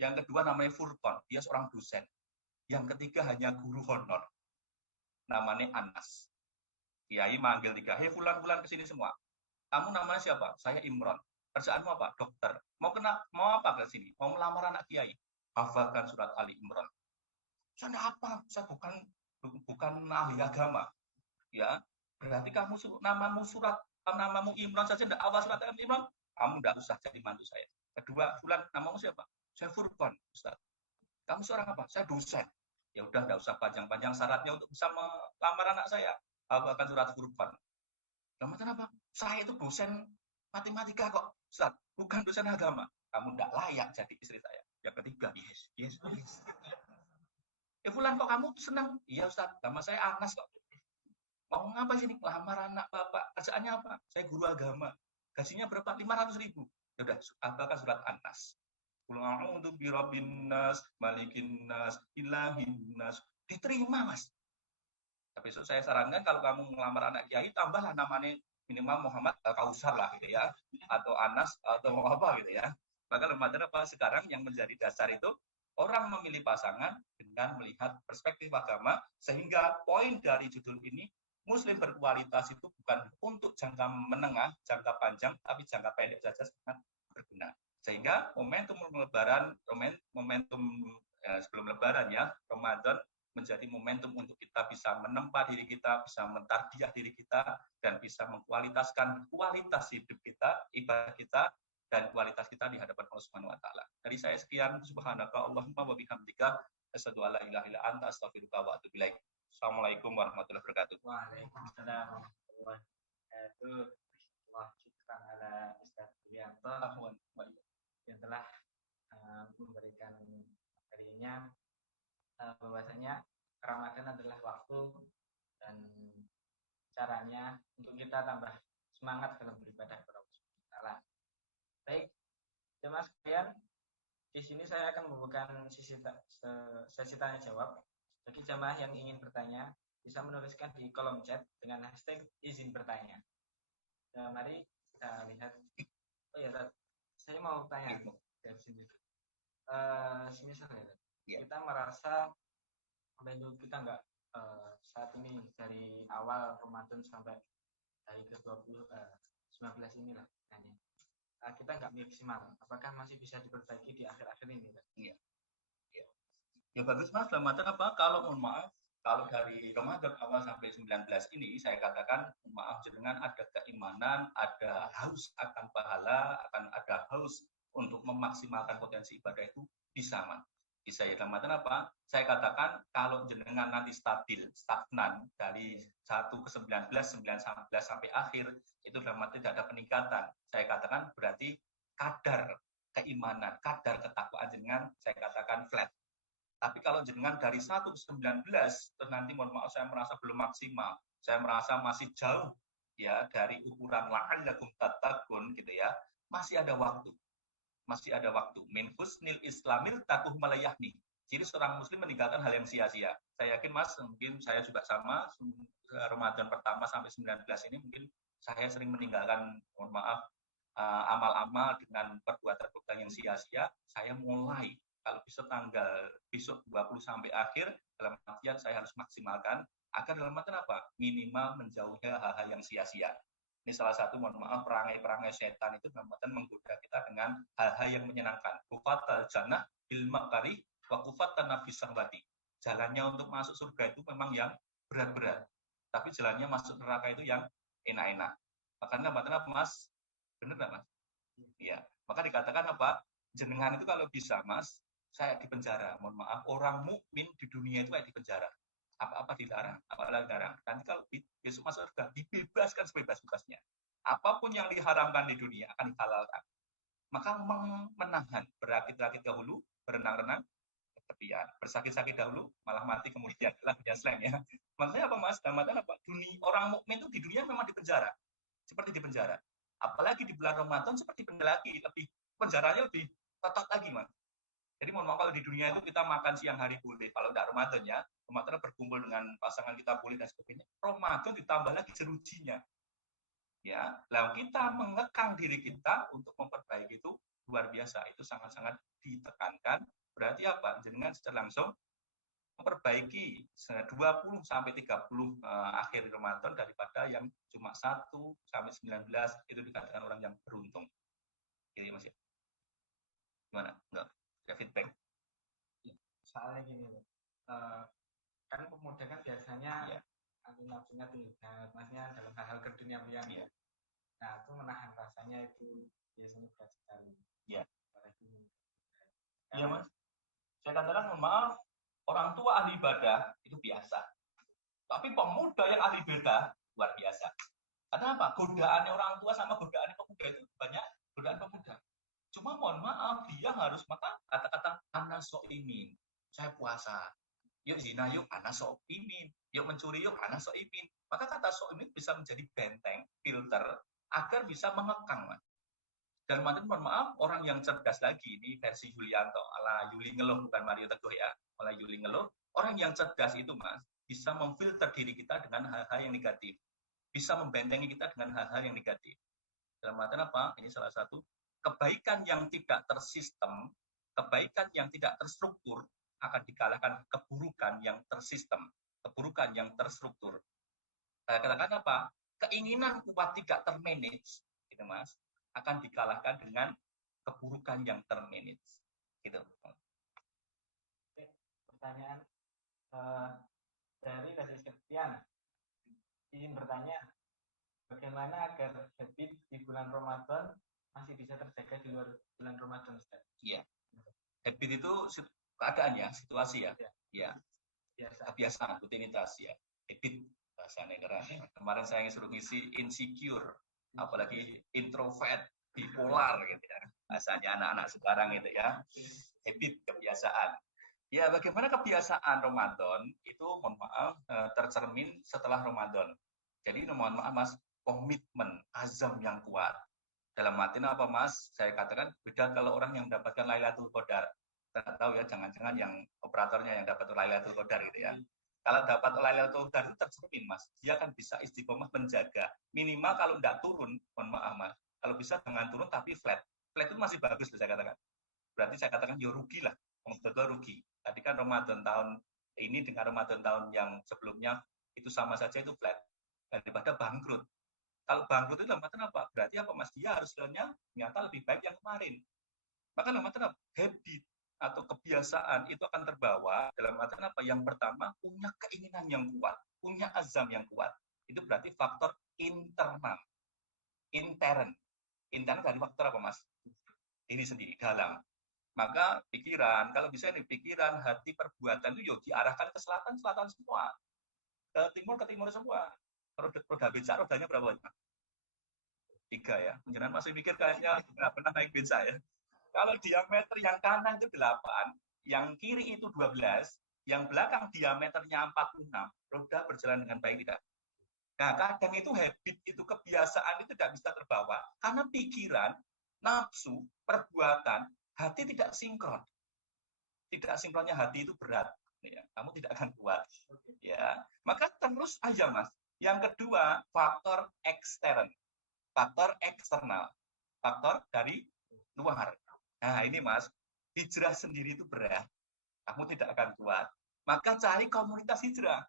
Yang kedua namanya Furqan, dia seorang dosen. Yang ketiga hanya guru honor, namanya Anas. Kiai manggil 3, hei fulan-fulan kesini semua. Kamu namanya siapa? Saya Imran. Kerjaanmu apa? Dokter. Mau apa ke sini? Mau melamar anak kiai. Hafalkan surat Ali Imran. Saya enggak apa, saya bukan ahli agama. Ya, berarti kamu namamu Imran saja enggak hafal surat Ali Imran, kamu enggak usah jadi mantu saya. Kedua, Fulan, namamu siapa? Saya Furqan, Ustaz. Kamu seorang apa? Saya dosen. Ya udah enggak usah panjang-panjang syaratnya untuk bisa melamar anak saya. Hafalkan surat Furqan. Kemudian apa? Saya itu dosen matematika kok, Ustaz. Bukan dosen agama. Kamu enggak layak jadi istri saya. Yang ketiga, yes. Fulan kok kamu senang? Iya Ustaz, nama saya Anas kok. Mau ngapa sini? Melamar anak bapak. Kerjaannya apa? Saya guru agama. Gajinya berapa? 500.000. Ya udah, apakah surat Anas? Qul a'udzu birabbin nas, malikin nas, ilahin nas. Diterima, Mas. Tapi saya sarankan kalau kamu melamar anak kiai, tambahlah namanya minimal Muhammad Kausar lah gitu ya, atau Anas atau apa gitu ya. Maka lembaga apa sekarang yang menjadi dasar itu orang memilih pasangan dengan melihat perspektif agama, sehingga poin dari judul ini Muslim berkualitas itu bukan untuk jangka menengah, jangka panjang, tapi jangka pendek saja sangat berguna. Sehingga momentum Lebaran, sebelum Lebaran ya, Ramadan menjadi momentum untuk kita bisa menempa diri kita, bisa mentarbiyah diri kita, dan bisa mengkualitaskan kualitas hidup kita, ibadah kita, dan kualitas kita di hadapan Allah Subhanahu wa taala. Dari saya sekian, subhanaka Allahumma wa bihamdika, asyhadu an la ilaha illa anta, astaghfiruka wa atubu ilaik. Assalamualaikum warahmatullahi wabarakatuh. Waalaikumsalam warahmatullahi wabarakatuh. Wah, syukran ala Ustaz Yulianto yang telah memberikan materinya, bahwasanya Ramadan adalah waktu dan caranya untuk kita tambah semangat dalam beribadah kepada Allah Subhanahu wa taala. Baik, jemaah sekalian, di sini saya akan membuka sesi tanya jawab. Bagi jemaah yang ingin bertanya, bisa menuliskan di kolom chat dengan hashtag izin bertanya. Mari kita lihat. Oh ya, saya mau tanya dari sini. Misalnya kita merasa kita nggak saat ini dari awal Ramadan sampai hari ke-19 inilah kita nggak maksimal. Apakah masih bisa diperbaiki di akhir-akhir ini? Iya. Ya bagus Mas, Ramadan apa? Kalau mohon maaf, kalau dari Ramadan awal sampai 19 ini saya katakan maaf jenengan ada keimanan, ada haus akan pahala, akan ada haus untuk memaksimalkan potensi ibadah itu bisa Mas. Bisa ya Ramadan apa? Saya katakan kalau jenengan nanti stagnan dari 1 ke 19, 19 sampai akhir, itu Ramadan tidak ada peningkatan. Saya katakan berarti kadar keimanan, kadar ketakwaan jenengan, saya katakan flat. Tapi kalau jenengan dari 1 ke 19, terus nanti mohon maaf saya merasa belum maksimal, saya merasa masih jauh ya dari ukuran la'allakum tattaqun gitu ya, masih ada waktu. Masih ada waktu. Min husnil islamil takuh malayahni. Jadi seorang muslim meninggalkan hal yang sia-sia. Saya yakin Mas, mungkin saya juga sama, Ramadan pertama sampai 19 ini mungkin saya sering meninggalkan, mohon maaf, amal-amal dengan perbuatan-perbuatan yang sia-sia. Saya mulai kalau bisa tanggal besok 20 sampai akhir, dalam artian saya harus maksimalkan agar dalam artian apa? Minimal menjauhi hal-hal yang sia-sia. Ini salah satu, mohon maaf, perangai-perangai setan itu dalam artian menggoda kita dengan hal-hal yang menyenangkan. Kufatal jannah bil makari wa kufatan nafis sahwati. Jalannya untuk masuk surga itu memang yang berat-berat. Tapi jalannya masuk neraka itu yang enak-enak. Makanya apa Mas? Benar nggak Mas? Iya. Maka dikatakan apa? Jenengan itu kalau bisa Mas, saya di penjara. Mohon maaf, orang mukmin di dunia itu kayak di penjara. Apa-apa dilarang, apa-apa dilarang. Nanti kalau besok masuk surga, dibebaskan sebebas-bebasnya. Apapun yang diharamkan di dunia akan dihalalkan. Maka menahan, berakit-rakit dahulu, berenang-renang, ketepian. Bersakit-sakit dahulu, malah mati kemudian. Lah, ya slang ya. Maksudnya apa Mas? Dalam apa? Orang mukmin itu di dunia memang di penjara. Seperti di penjara. Apalagi di bulan Ramadan seperti penjara lagi, lebih penjaranya lebih ketat lagi, Mas. Jadi mohon maaf kalau di dunia itu kita makan siang hari boleh, kalau tidak Ramadan ya, Ramadan berkumpul dengan pasangan kita boleh dan sebagainya. Ramadan ditambah lagi jerujinya. Ya, lalu kita mengekang diri kita untuk memperbaiki itu luar biasa. Itu sangat-sangat ditekankan. Berarti apa? Dengan secara langsung memperbaiki 20 sampai 30 akhir Ramadan daripada yang cuma 1 sampai 19 itu dikatakan orang yang beruntung. Jadi Mas ya. Gimana? Enggak. Ada feedback. Soalnya gini loh. Kan pemuda kan biasanya nafsunya tinggi, maksudnya dalam hal-hal keduniawian. Nah, itu menahan rasanya itu biasanya berat sekali. Iya. Iya, Mas. Saya katakan, mohon maaf, orang tua ahli ibadah itu biasa. Tapi pemuda yang ahli ibadah luar biasa. Karena apa? Godaan orang tua sama godaan pemuda itu banyak godaan pemuda. Cuma mohon maaf, dia harus maka kata-kata ana soimin, saya puasa. Yuk zina, yuk ana soimin. Yuk mencuri, yuk ana soimin. Maka kata soimin bisa menjadi benteng, filter, agar bisa mengekang, Mas. Dan mohon maaf, orang yang cerdas lagi, ini versi Yulianto, ala Yuli Ngeluh, bukan Mario Teguh ya, ala Yuli Ngeluh, orang yang cerdas itu, Mas, bisa memfilter diri kita dengan hal-hal yang negatif. Bisa membentengi kita dengan hal-hal yang negatif. Dalam artian apa? Ini salah satu kebaikan yang tidak tersistem, kebaikan yang tidak terstruktur, akan dikalahkan keburukan yang tersistem, keburukan yang terstruktur. Saya katakan apa? Keinginan kuat tidak termanage, gitu Mas, akan dikalahkan dengan keburukan yang termanage. Gitu. Oke, pertanyaan dari Kasih Septian ingin bertanya, bagaimana agar habit di bulan Ramadan masih bisa terjaga di luar bulan Ramadan, Ustaz? Iya. Habit itu keadaannya, situasi ya. Ya. Kebiasaan, rutinitas ya. Habit bahasanya keren. Kemarin saya suruh ngisi insecure, apalagi introvert, bipolar gitu ya. Bahasanya anak-anak sekarang gitu ya. Habit, kebiasaan. Ya, bagaimana kebiasaan Ramadan itu mohon maaf tercermin setelah Ramadan. Jadi mohon maaf Mas, komitmen, azam yang kuat. Dalam artian apa Mas? Saya katakan beda kalau orang yang mendapatkan Lailatul Qadar. Tidak tahu ya, jangan-jangan yang operatornya yang dapat Lailatul Qadar gitu ya. Kalau dapat Lailatul Qadar itu tercermin Mas, dia akan bisa istiqomah menjaga. Minimal kalau tidak turun, mohon maaf Mas, kalau bisa jangan turun tapi flat. Flat itu masih bagus loh saya katakan. Berarti saya katakan ya rugi lah, betul rugi. Tadi kan Ramadan tahun ini dengan Ramadan tahun yang sebelumnya itu sama saja itu flat. Daripada bangkrut. Kalau bangkrut itu dalam artian apa? Berarti apa Mas? Dia harusnya nyata lebih baik yang kemarin. Maka dalam artian apa? Habit atau kebiasaan itu akan terbawa dalam artian apa? Yang pertama, punya keinginan yang kuat, punya azam yang kuat. Itu berarti faktor internal. Intern dari faktor apa Mas? Ini sendiri, dalam. Maka pikiran, kalau bisa ini pikiran, hati, perbuatan itu diarahkan ke selatan semua. Ke timur semua. Roda beca, rodanya berapa? 3 ya. Jangan masih mikir kayaknya nggak pernah naik beca ya. Kalau diameter yang kanan itu 8, yang kiri itu 12, yang belakang diameternya 46, roda berjalan dengan baik tidak? Nah, kadang itu habit, itu kebiasaan itu tidak bisa terbawa karena pikiran, nafsu, perbuatan, hati tidak sinkron. Tidak sinkronnya hati itu berat. Ya, kamu tidak akan kuat. Ya, maka terus aja Mas. Yang kedua, faktor ekstern. Faktor eksternal. Faktor dari luar. Nah, ini Mas, hijrah sendiri itu berat. Kamu tidak akan kuat. Maka cari komunitas hijrah.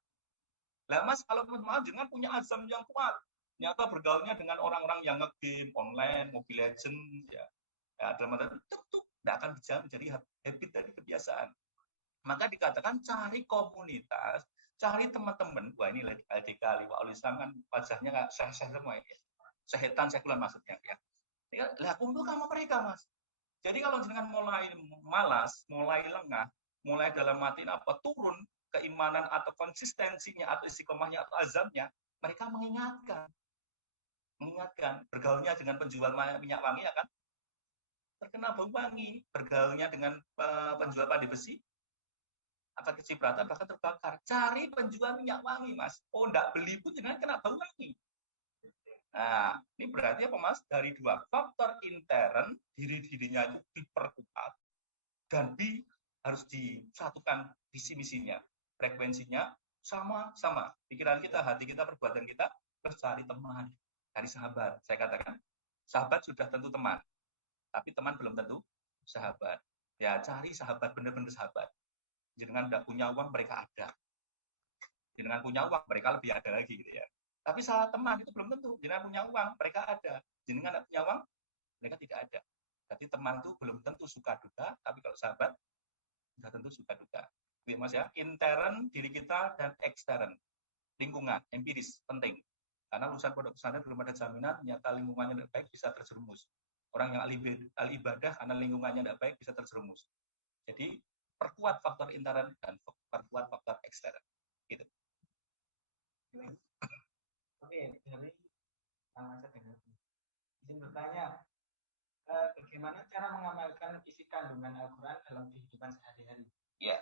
Lah Mas, kalau mau jangan punya azam yang kuat. Nyata bergaulnya dengan orang-orang yang nge-game online, Mobile Legends, ya. Ya, dalam arti tentu tidak akan bisa menjadi habit dari kebiasaan. Maka dikatakan cari komunitas, cari teman-teman. Wah, ini LDK Liwaul Islam kan wajahnya syekh-syekh semua ya. Sehetan sekuler maksudnya ya. Lah kumpul sama mereka Mas. Jadi kalau jangan mulai malas, mulai lengah, mulai dalam mati apa turun, keimanan atau konsistensinya atau istiqomahnya atau azamnya, mereka mengingatkan bergaulnya dengan penjual minyak wangi akan terkena bau wangi, bergaulnya dengan penjual padi besi akan kecipratan bahkan terbakar. Cari penjual minyak wangi, Mas. Oh, enggak beli pun jangan kena bau wangi. Nah, ini berarti apa, Mas? Dari dua faktor intern, dirinya itu diperkuat, dan harus disatukan visi misinya, frekuensinya sama-sama. Pikiran kita, hati kita, perbuatan kita, terus cari teman, cari sahabat. Saya katakan, sahabat sudah tentu teman, tapi teman belum tentu sahabat. Ya, cari sahabat, benar-benar sahabat. Jangan tidak punya uang, mereka ada. Jangan punya uang, mereka lebih ada lagi, gitu ya. Tapi salah teman itu belum tentu. Jangan punya uang, mereka ada. Jangan tidak punya uang, mereka tidak ada. Jadi teman itu belum tentu suka duka, tapi kalau sahabat sudah tentu suka duka. Gitu, Mas ya. Intern diri kita dan ekstern lingkungan empiris penting. Karena lulusan pondok pesantren belum ada jaminan nyata lingkungannya tidak baik bisa terjerumus. Orang yang ahli ibadah karena lingkungannya tidak baik bisa terjerumus. Jadi perkuat faktor intern dan perkuat faktor ekstern. Gitu. Oke, dari izin bertanya, bagaimana cara mengamalkan isi kandungan Al-Quran dalam kehidupan sehari-hari? Ya.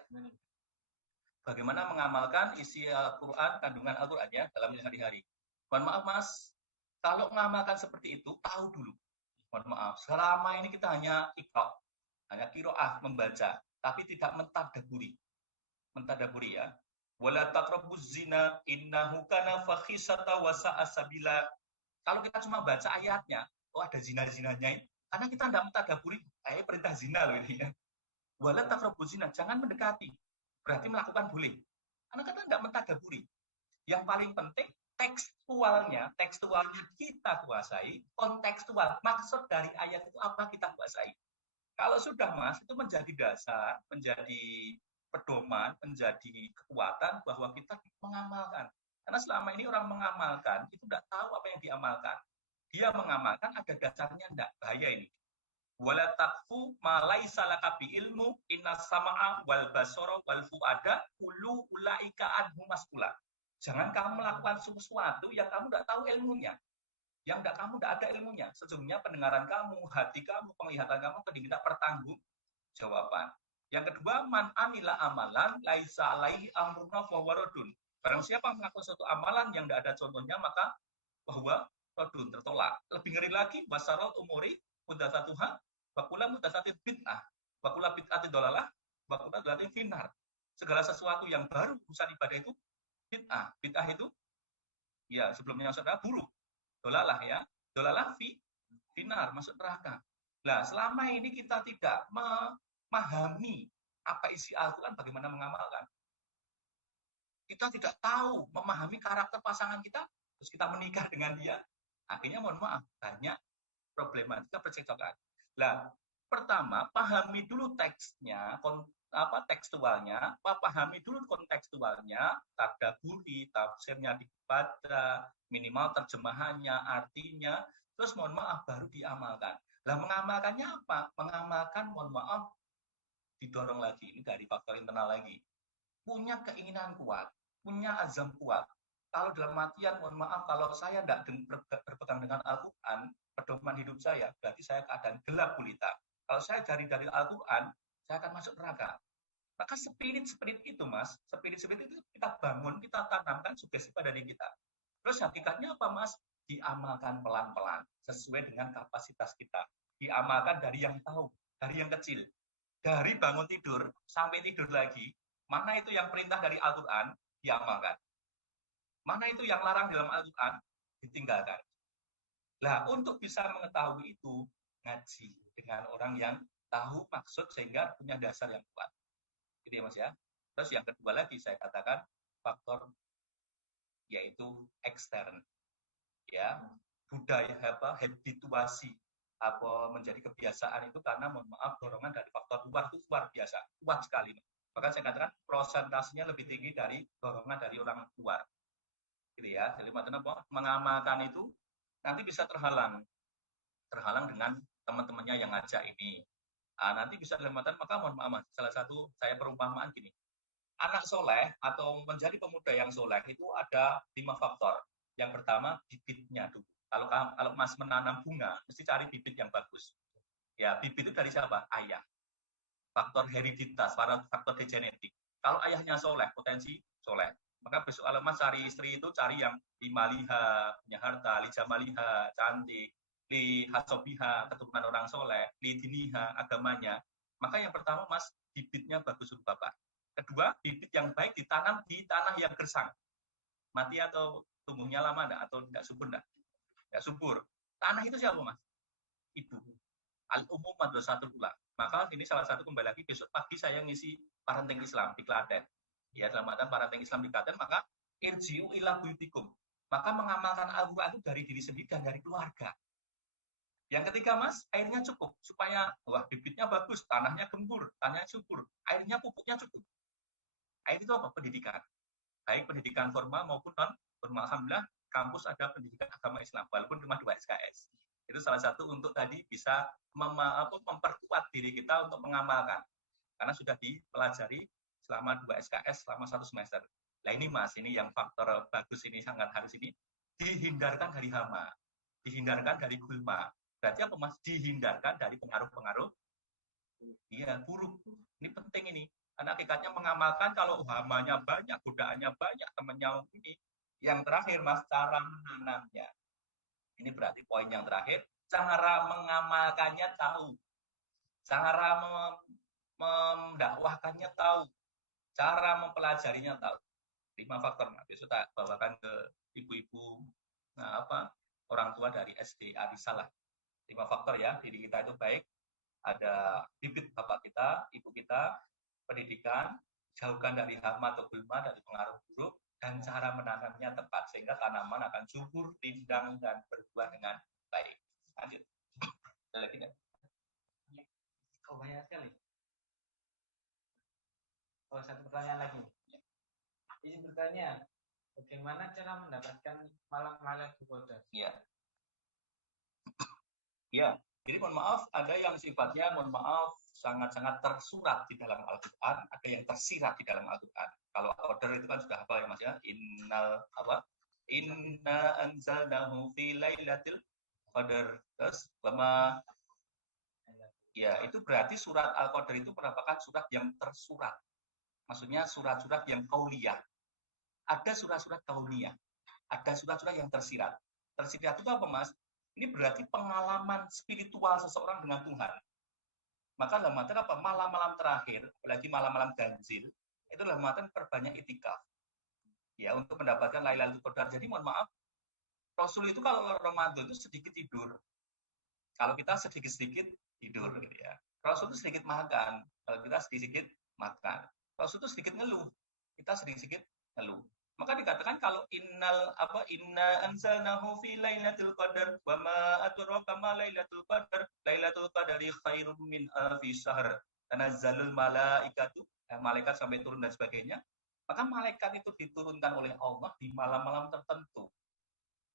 Bagaimana mengamalkan isi Al-Quran, kandungan Al-Quran ya dalam sehari-hari? Mohon maaf, Mas, kalau mengamalkan seperti itu, tahu dulu. Mohon maaf, selama ini kita hanya qiraah, membaca, tapi tidak mentadaburi. Mentadaburi ya. Wala taqrabuz zina innahu kana fakhisata wa sa'a sabila. Kalau kita cuma baca ayatnya, oh ada zina-zinanya, karena kita tidak mentadaburi, perintah zina loh ini ya. Wala taqrabuz zina, jangan mendekati. Berarti melakukan boleh. Karena kita tidak mentadaburi. Yang paling penting tekstualnya kita kuasai, kontekstual, maksud dari ayat itu apa kita kuasai. Kalau sudah, Mas, itu menjadi dasar, menjadi pedoman, menjadi kekuatan bahwa kita mengamalkan. Karena selama ini orang mengamalkan, itu tidak tahu apa yang diamalkan. Dia mengamalkan, ada dasarnya tidak. Bahaya ini. Wala taqfu ma laisa laka bi ilmu inna sama'a wal basara wal fuada kullu ulaika anhu mas'ula. Jangan kamu melakukan sesuatu yang kamu tidak tahu ilmunya. Yang kamu tidak ada ilmunya. Sesungguhnya pendengaran kamu, hati kamu, penglihatan kamu diminta pertanggungjawaban. Yang kedua, man amila amalan laisa alaihi amruna fahuwa radun. Barang siapa melakukan suatu amalan yang tidak ada contohnya, maka bahwa radun, tertolak. Lebih ngeri lagi, wasaral umuri mudatsatuha wa kullu mudatsatin bid'ah. Wa kullu bid'atin dhalalah, wa kullu dhalalatin finnar. Segala sesuatu yang baru urusan ibadah itu bid'ah. Bid'ah itu ya sebelumnya saudara buruk. Dhalalah ya. Dhalalah finnar, masuk neraka. Nah, selama ini kita tidak memahami apa isi Al-Quran, bagaimana mengamalkan. Kita tidak tahu memahami karakter pasangan kita, terus kita menikah dengan dia. Akhirnya mohon maaf, banyak problematika percekcokan. Nah, pertama, pahami dulu teksnya, tekstualnya, pahami dulu kontekstualnya, tadaburi, tafsirnya dibaca, minimal terjemahannya, artinya, terus mohon maaf baru diamalkan. Nah, mengamalkannya apa? Mengamalkan, mohon maaf, didorong lagi, ini dari faktor internal lagi. Punya keinginan kuat, punya azam kuat. Kalau dalam artian, mohon maaf, kalau saya tidak berpegang dengan Al-Quran, pedoman hidup saya, berarti saya keadaan gelap gulita. Kalau saya dari Al-Quran, saya akan masuk neraka. Maka spirit itu, Mas, spirit itu kita bangun, kita tanamkan sugesti pada diri kita. Terus hakikatnya apa, Mas? Diamalkan pelan-pelan, sesuai dengan kapasitas kita. Diamalkan dari yang tahu, dari yang kecil. Dari bangun tidur sampai tidur lagi, mana itu yang perintah dari Al-Quran, diamalkan. Mana itu yang larang dalam Al-Quran, ditinggalkan. Nah, untuk bisa mengetahui itu, ngaji dengan orang yang tahu maksud sehingga punya dasar yang kuat. Gitu ya, Mas ya. Terus yang kedua lagi saya katakan faktor yaitu ekstern. Ya, budaya habituasi menjadi kebiasaan itu karena mohon maaf dorongan dari faktor luar itu luar biasa, kuat sekali. Maka saya katakan prosentasenya lebih tinggi dari dorongan dari orang luar. Gitu ya. Jadi mengamalkan itu nanti bisa terhalang dengan teman-temannya yang ngajak ini. Nanti bisa dilematan, maka mohon maaf, salah satu saya perumpamaan gini. anak soleh atau menjadi pemuda yang soleh itu ada 5 faktor. Yang pertama, bibitnya dulu. Kalau Mas menanam bunga, mesti cari bibit yang bagus. Ya, bibit itu dari siapa? Ayah. Faktor hereditas, faktor genetik. Kalau ayahnya soleh, potensi soleh. Maka besok kalau Mas cari istri itu cari yang limaliha, punya harta, lijamaliha, cantik, li hasobiha, keturunan orang soleh, li diniha, agamanya. Maka yang pertama Mas, bibitnya bagus untuk Bapak. Kedua, bibit yang baik ditanam di tanah yang gersang. Mati atau tumbuhnya lama enggak? Atau tidak subur enggak? Enggak subur. Tanah itu siapa Mas? Ibu. Al-Umum Madrasatul Ula. Maka ini salah satu kembali lagi besok pagi saya ngisi parenting Islam di Klaten. Ya, dalam artian parenting Islam di Klaten, maka irji'u ila buyutikum. Maka mengamalkan Al-Quran itu dari diri sendiri dan dari keluarga. Yang ketiga Mas, airnya cukup supaya bibitnya bagus, tanahnya gembur, tanahnya subur, airnya pupuknya cukup. Air itu apa? Pendidikan. Baik pendidikan formal maupun non formal. Alhamdulillah kampus ada pendidikan agama Islam walaupun cuma 2 SKS. Itu salah satu untuk tadi bisa memperkuat diri kita untuk mengamalkan. Karena sudah dipelajari selama 2 SKS selama 1 semester. Nah ini Mas, ini yang faktor bagus ini sangat harus ini dihindarkan dari hama, dihindarkan dari gulma. Berarti apa Mas? Dihindarkan dari pengaruh-pengaruh buruk. Ini penting ini. Karena hakikatnya mengamalkan kalau hamanya banyak, godaannya banyak, temannya ini. Yang terakhir Mas, cara menanamnya. Ini berarti poin yang terakhir, cara mengamalkannya tahu. Cara mendakwahkannya tahu. Cara mempelajarinya tahu. 5 faktor. Nah, besok tak bawakan ke ibu-ibu orang tua dari SD Arisalah. 5 faktor ya, diri kita itu baik. Ada bibit bapak kita, ibu kita, pendidikan, jauhkan dari hama atau gulma, dari pengaruh buruk, dan cara menanamnya tepat sehingga tanaman akan subur, rindang dan berbuah dengan baik. Lanjut. Ada lagi nggak? Oh banyak sekali. Oh satu pertanyaan lagi. Izin bertanya, bagaimana cara mendapatkan malam-malam Qadar? Iya. Ya, jadi mohon maaf, ada yang sifatnya mohon maaf sangat-sangat tersurat di dalam Al-Quran, ada yang tersirat di dalam Al-Quran. Kalau order itu kan sudah apa ya Mas ya? Inna anzalnahu fi lailatul qadar. Terus ya, itu berarti surat Al-Qadar itu merupakan surat yang tersurat. Maksudnya surat-surat yang qauliyah. Ada surat-surat qauliyah. Ada surat-surat yang tersirat. Tersirat itu apa Mas? Ini berarti pengalaman spiritual seseorang dengan Tuhan. Maka dalam artian apa? Malam-malam terakhir, apalagi malam-malam ganjil, itu dalam artian perbanyak itikaf. Ya, untuk mendapatkan Lailatul Qadar. Jadi mohon maaf, Rasul itu kalau Ramadan itu sedikit tidur. Kalau kita sedikit-sedikit tidur gitu ya. Rasul itu sedikit makan, kalau kita sedikit-sedikit makan. Rasul itu sedikit ngeluh, kita sedikit-sedikit ngeluh. Maka dikatakan kalau inna anzalnahu fi lailatul qadar wa ma adraka ma lailatul qadar lailatul qadari khairum min alfi syahr tanazzalul malaikatu malaikat sampai turun dan sebagainya. Maka malaikat itu diturunkan oleh Allah di malam-malam tertentu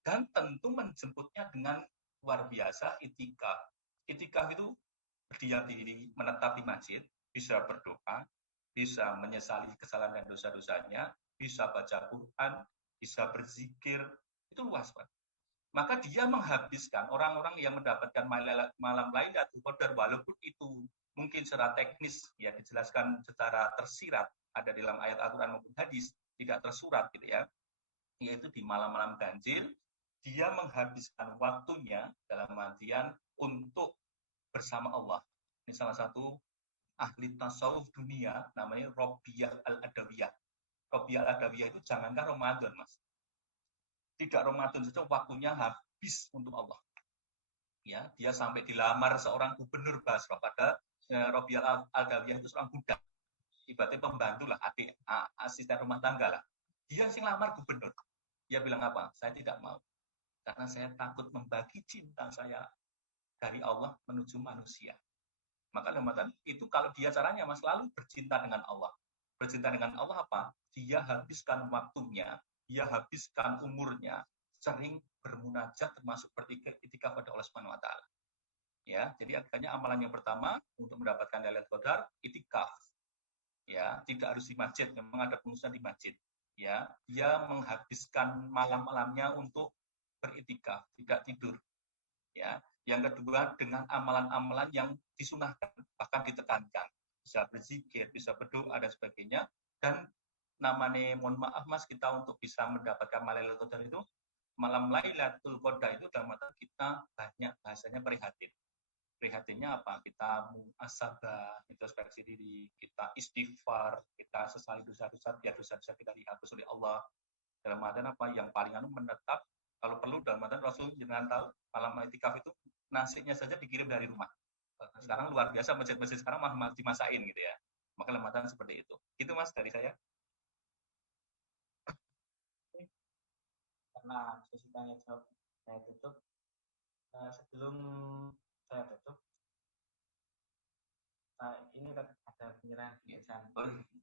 dan tentu menjemputnya dengan luar biasa itikaf. Itikaf itu berdiam diri, menetap di masjid, bisa berdoa, bisa menyesali kesalahan dan dosa-dosanya, bisa baca Quran, bisa berzikir, itu luas Pak. Maka dia menghabiskan orang-orang yang mendapatkan malam Lailatul Qadar, walaupun itu mungkin secara teknis ya dijelaskan secara tersirat ada di dalam ayat Al-Quran maupun hadis, tidak tersurat gitu ya, yaitu di malam-malam ganjil, dia menghabiskan waktunya dalam artian untuk bersama Allah. Ini salah satu ahli tasawuf dunia, namanya Robiah Al-Adawiyah. Robiah Al-Adawiyah itu jangankan Ramadan, Mas. Tidak Ramadan saja waktunya habis untuk Allah. Ya, dia sampai dilamar seorang gubernur Basra, pada Robiah Al-Adawiyah itu seorang budak. Ibaratnya pembantu lah, adik, asisten rumah tangga lah. Dia yang lamar gubernur. Dia bilang apa? Saya tidak mau. Karena saya takut membagi cinta saya dari Allah menuju manusia. Maka dalam itu kalau dia caranya Mas selalu bercinta dengan Allah. Bercinta dengan Allah apa? Dia habiskan waktunya, dia habiskan umurnya sering bermunajat termasuk beritikaf pada Allah Subhanahu wa taala. Ya, jadi akhirnya amalan yang pertama untuk mendapatkan Lailatul Qadar itikaf. ya, tidak harus di masjid, memang ada pengurusnya di masjid, ya, dia menghabiskan malam-malamnya untuk beritikaf, tidak tidur, ya. Yang kedua, dengan amalan-amalan yang disunahkan, bahkan ditekankan, bisa berzikir, bisa berdoa dan sebagainya. Dan namanya, mohon maaf Mas, kita untuk bisa mendapatkan Lailatul Qadar itu, malam Lailatul Qadar itu dalam mata kita banyak bahasanya prihatin. Prihatinnya apa? Kita muasabah, introspeksi diri, kita istighfar, kita sesali dosa-dosa, biar dosa-dosa kita dihapus oleh Allah. Dalam artian apa? Yang paling menetap, kalau perlu dalam artian Rasul jangan tahu, malam itikaf itu nasinya saja dikirim dari rumah. Sekarang luar biasa, masjid-masjid sekarang malah dimasain gitu ya. Maka lematan seperti itu. Itu Mas dari saya. Karena sesi tanya jawab saya tutup, sebelum saya tutup, ini ada penyerahan kebiasaan. Terima kasih.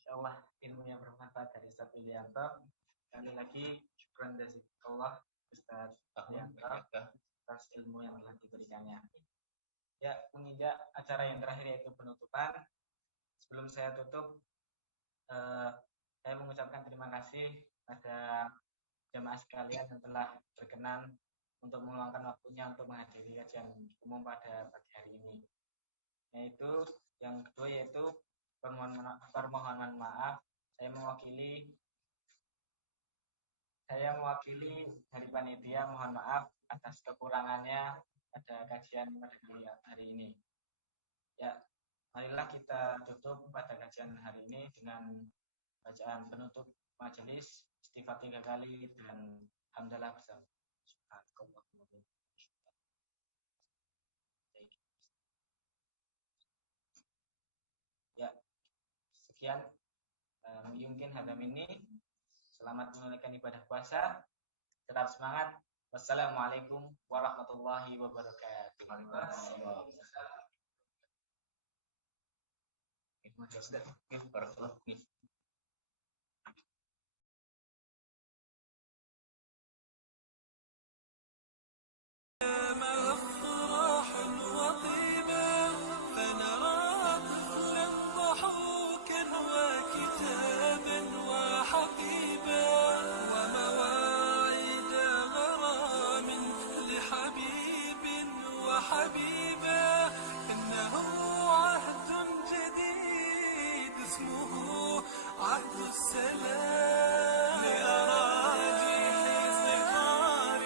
Insyaallah ilmu yang bermanfaat dari Ustaz Widianto. Sekali lagi syukran jazakallah Ustaz Widianto atas ilmu yang telah diberikannya. Ya, menginjak acara yang terakhir yaitu penutupan. Sebelum saya tutup, saya mengucapkan terima kasih pada jemaah sekalian yang telah berkenan untuk meluangkan waktunya untuk menghadiri kajian umum pada pagi hari ini. Yaitu yang kedua yaitu permohonan maaf. Saya mewakili dari panitia, mohon maaf atas kekurangannya pada kajian pada hari ini. Ya, marilah kita tutup pada kajian hari ini dengan bacaan penutup majelis, istighfar 3 kali dan hamdalah bersama. Ya, sekian mungkin hadam ini. Selamat menunaikan ibadah puasa. Tetap semangat. Wassalamualaikum warahmatullahi wabarakatuh. حبيبا إنه عهد جديد اسمه عهد السلام لأراضيه صغار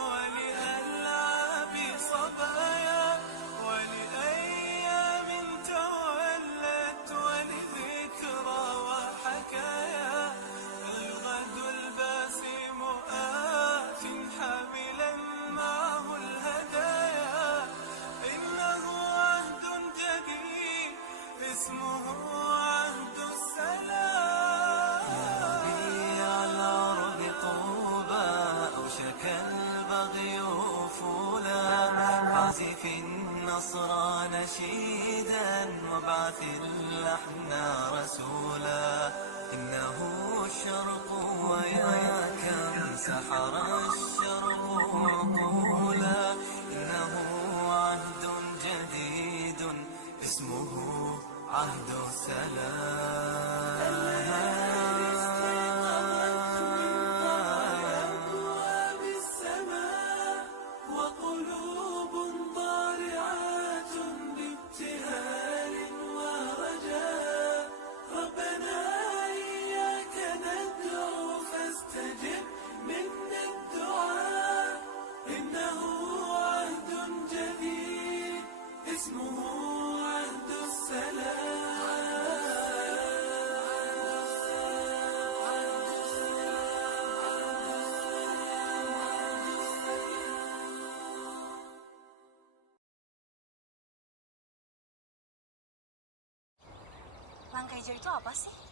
ولألعاب صبايا ولأيام تولت ولذكرى وحكايا الغد الباسم آت حاملا معه الهدايا إنه عهد جديد اسمه عهد السلام ربيع العرب طوبى أوشك البغي أفولا عازف النصر نشيدا وابعث اللحن رسولا إنه الشرق ويا كم سحر الشرق عقولا إنه عهد جديد اسمه عهد السلام وقلوب ضارعات بابتهال ورجاء ربنا إياك ندعو فاستجب منا الدعاء إنه عهد جديد manajer itu apa sih?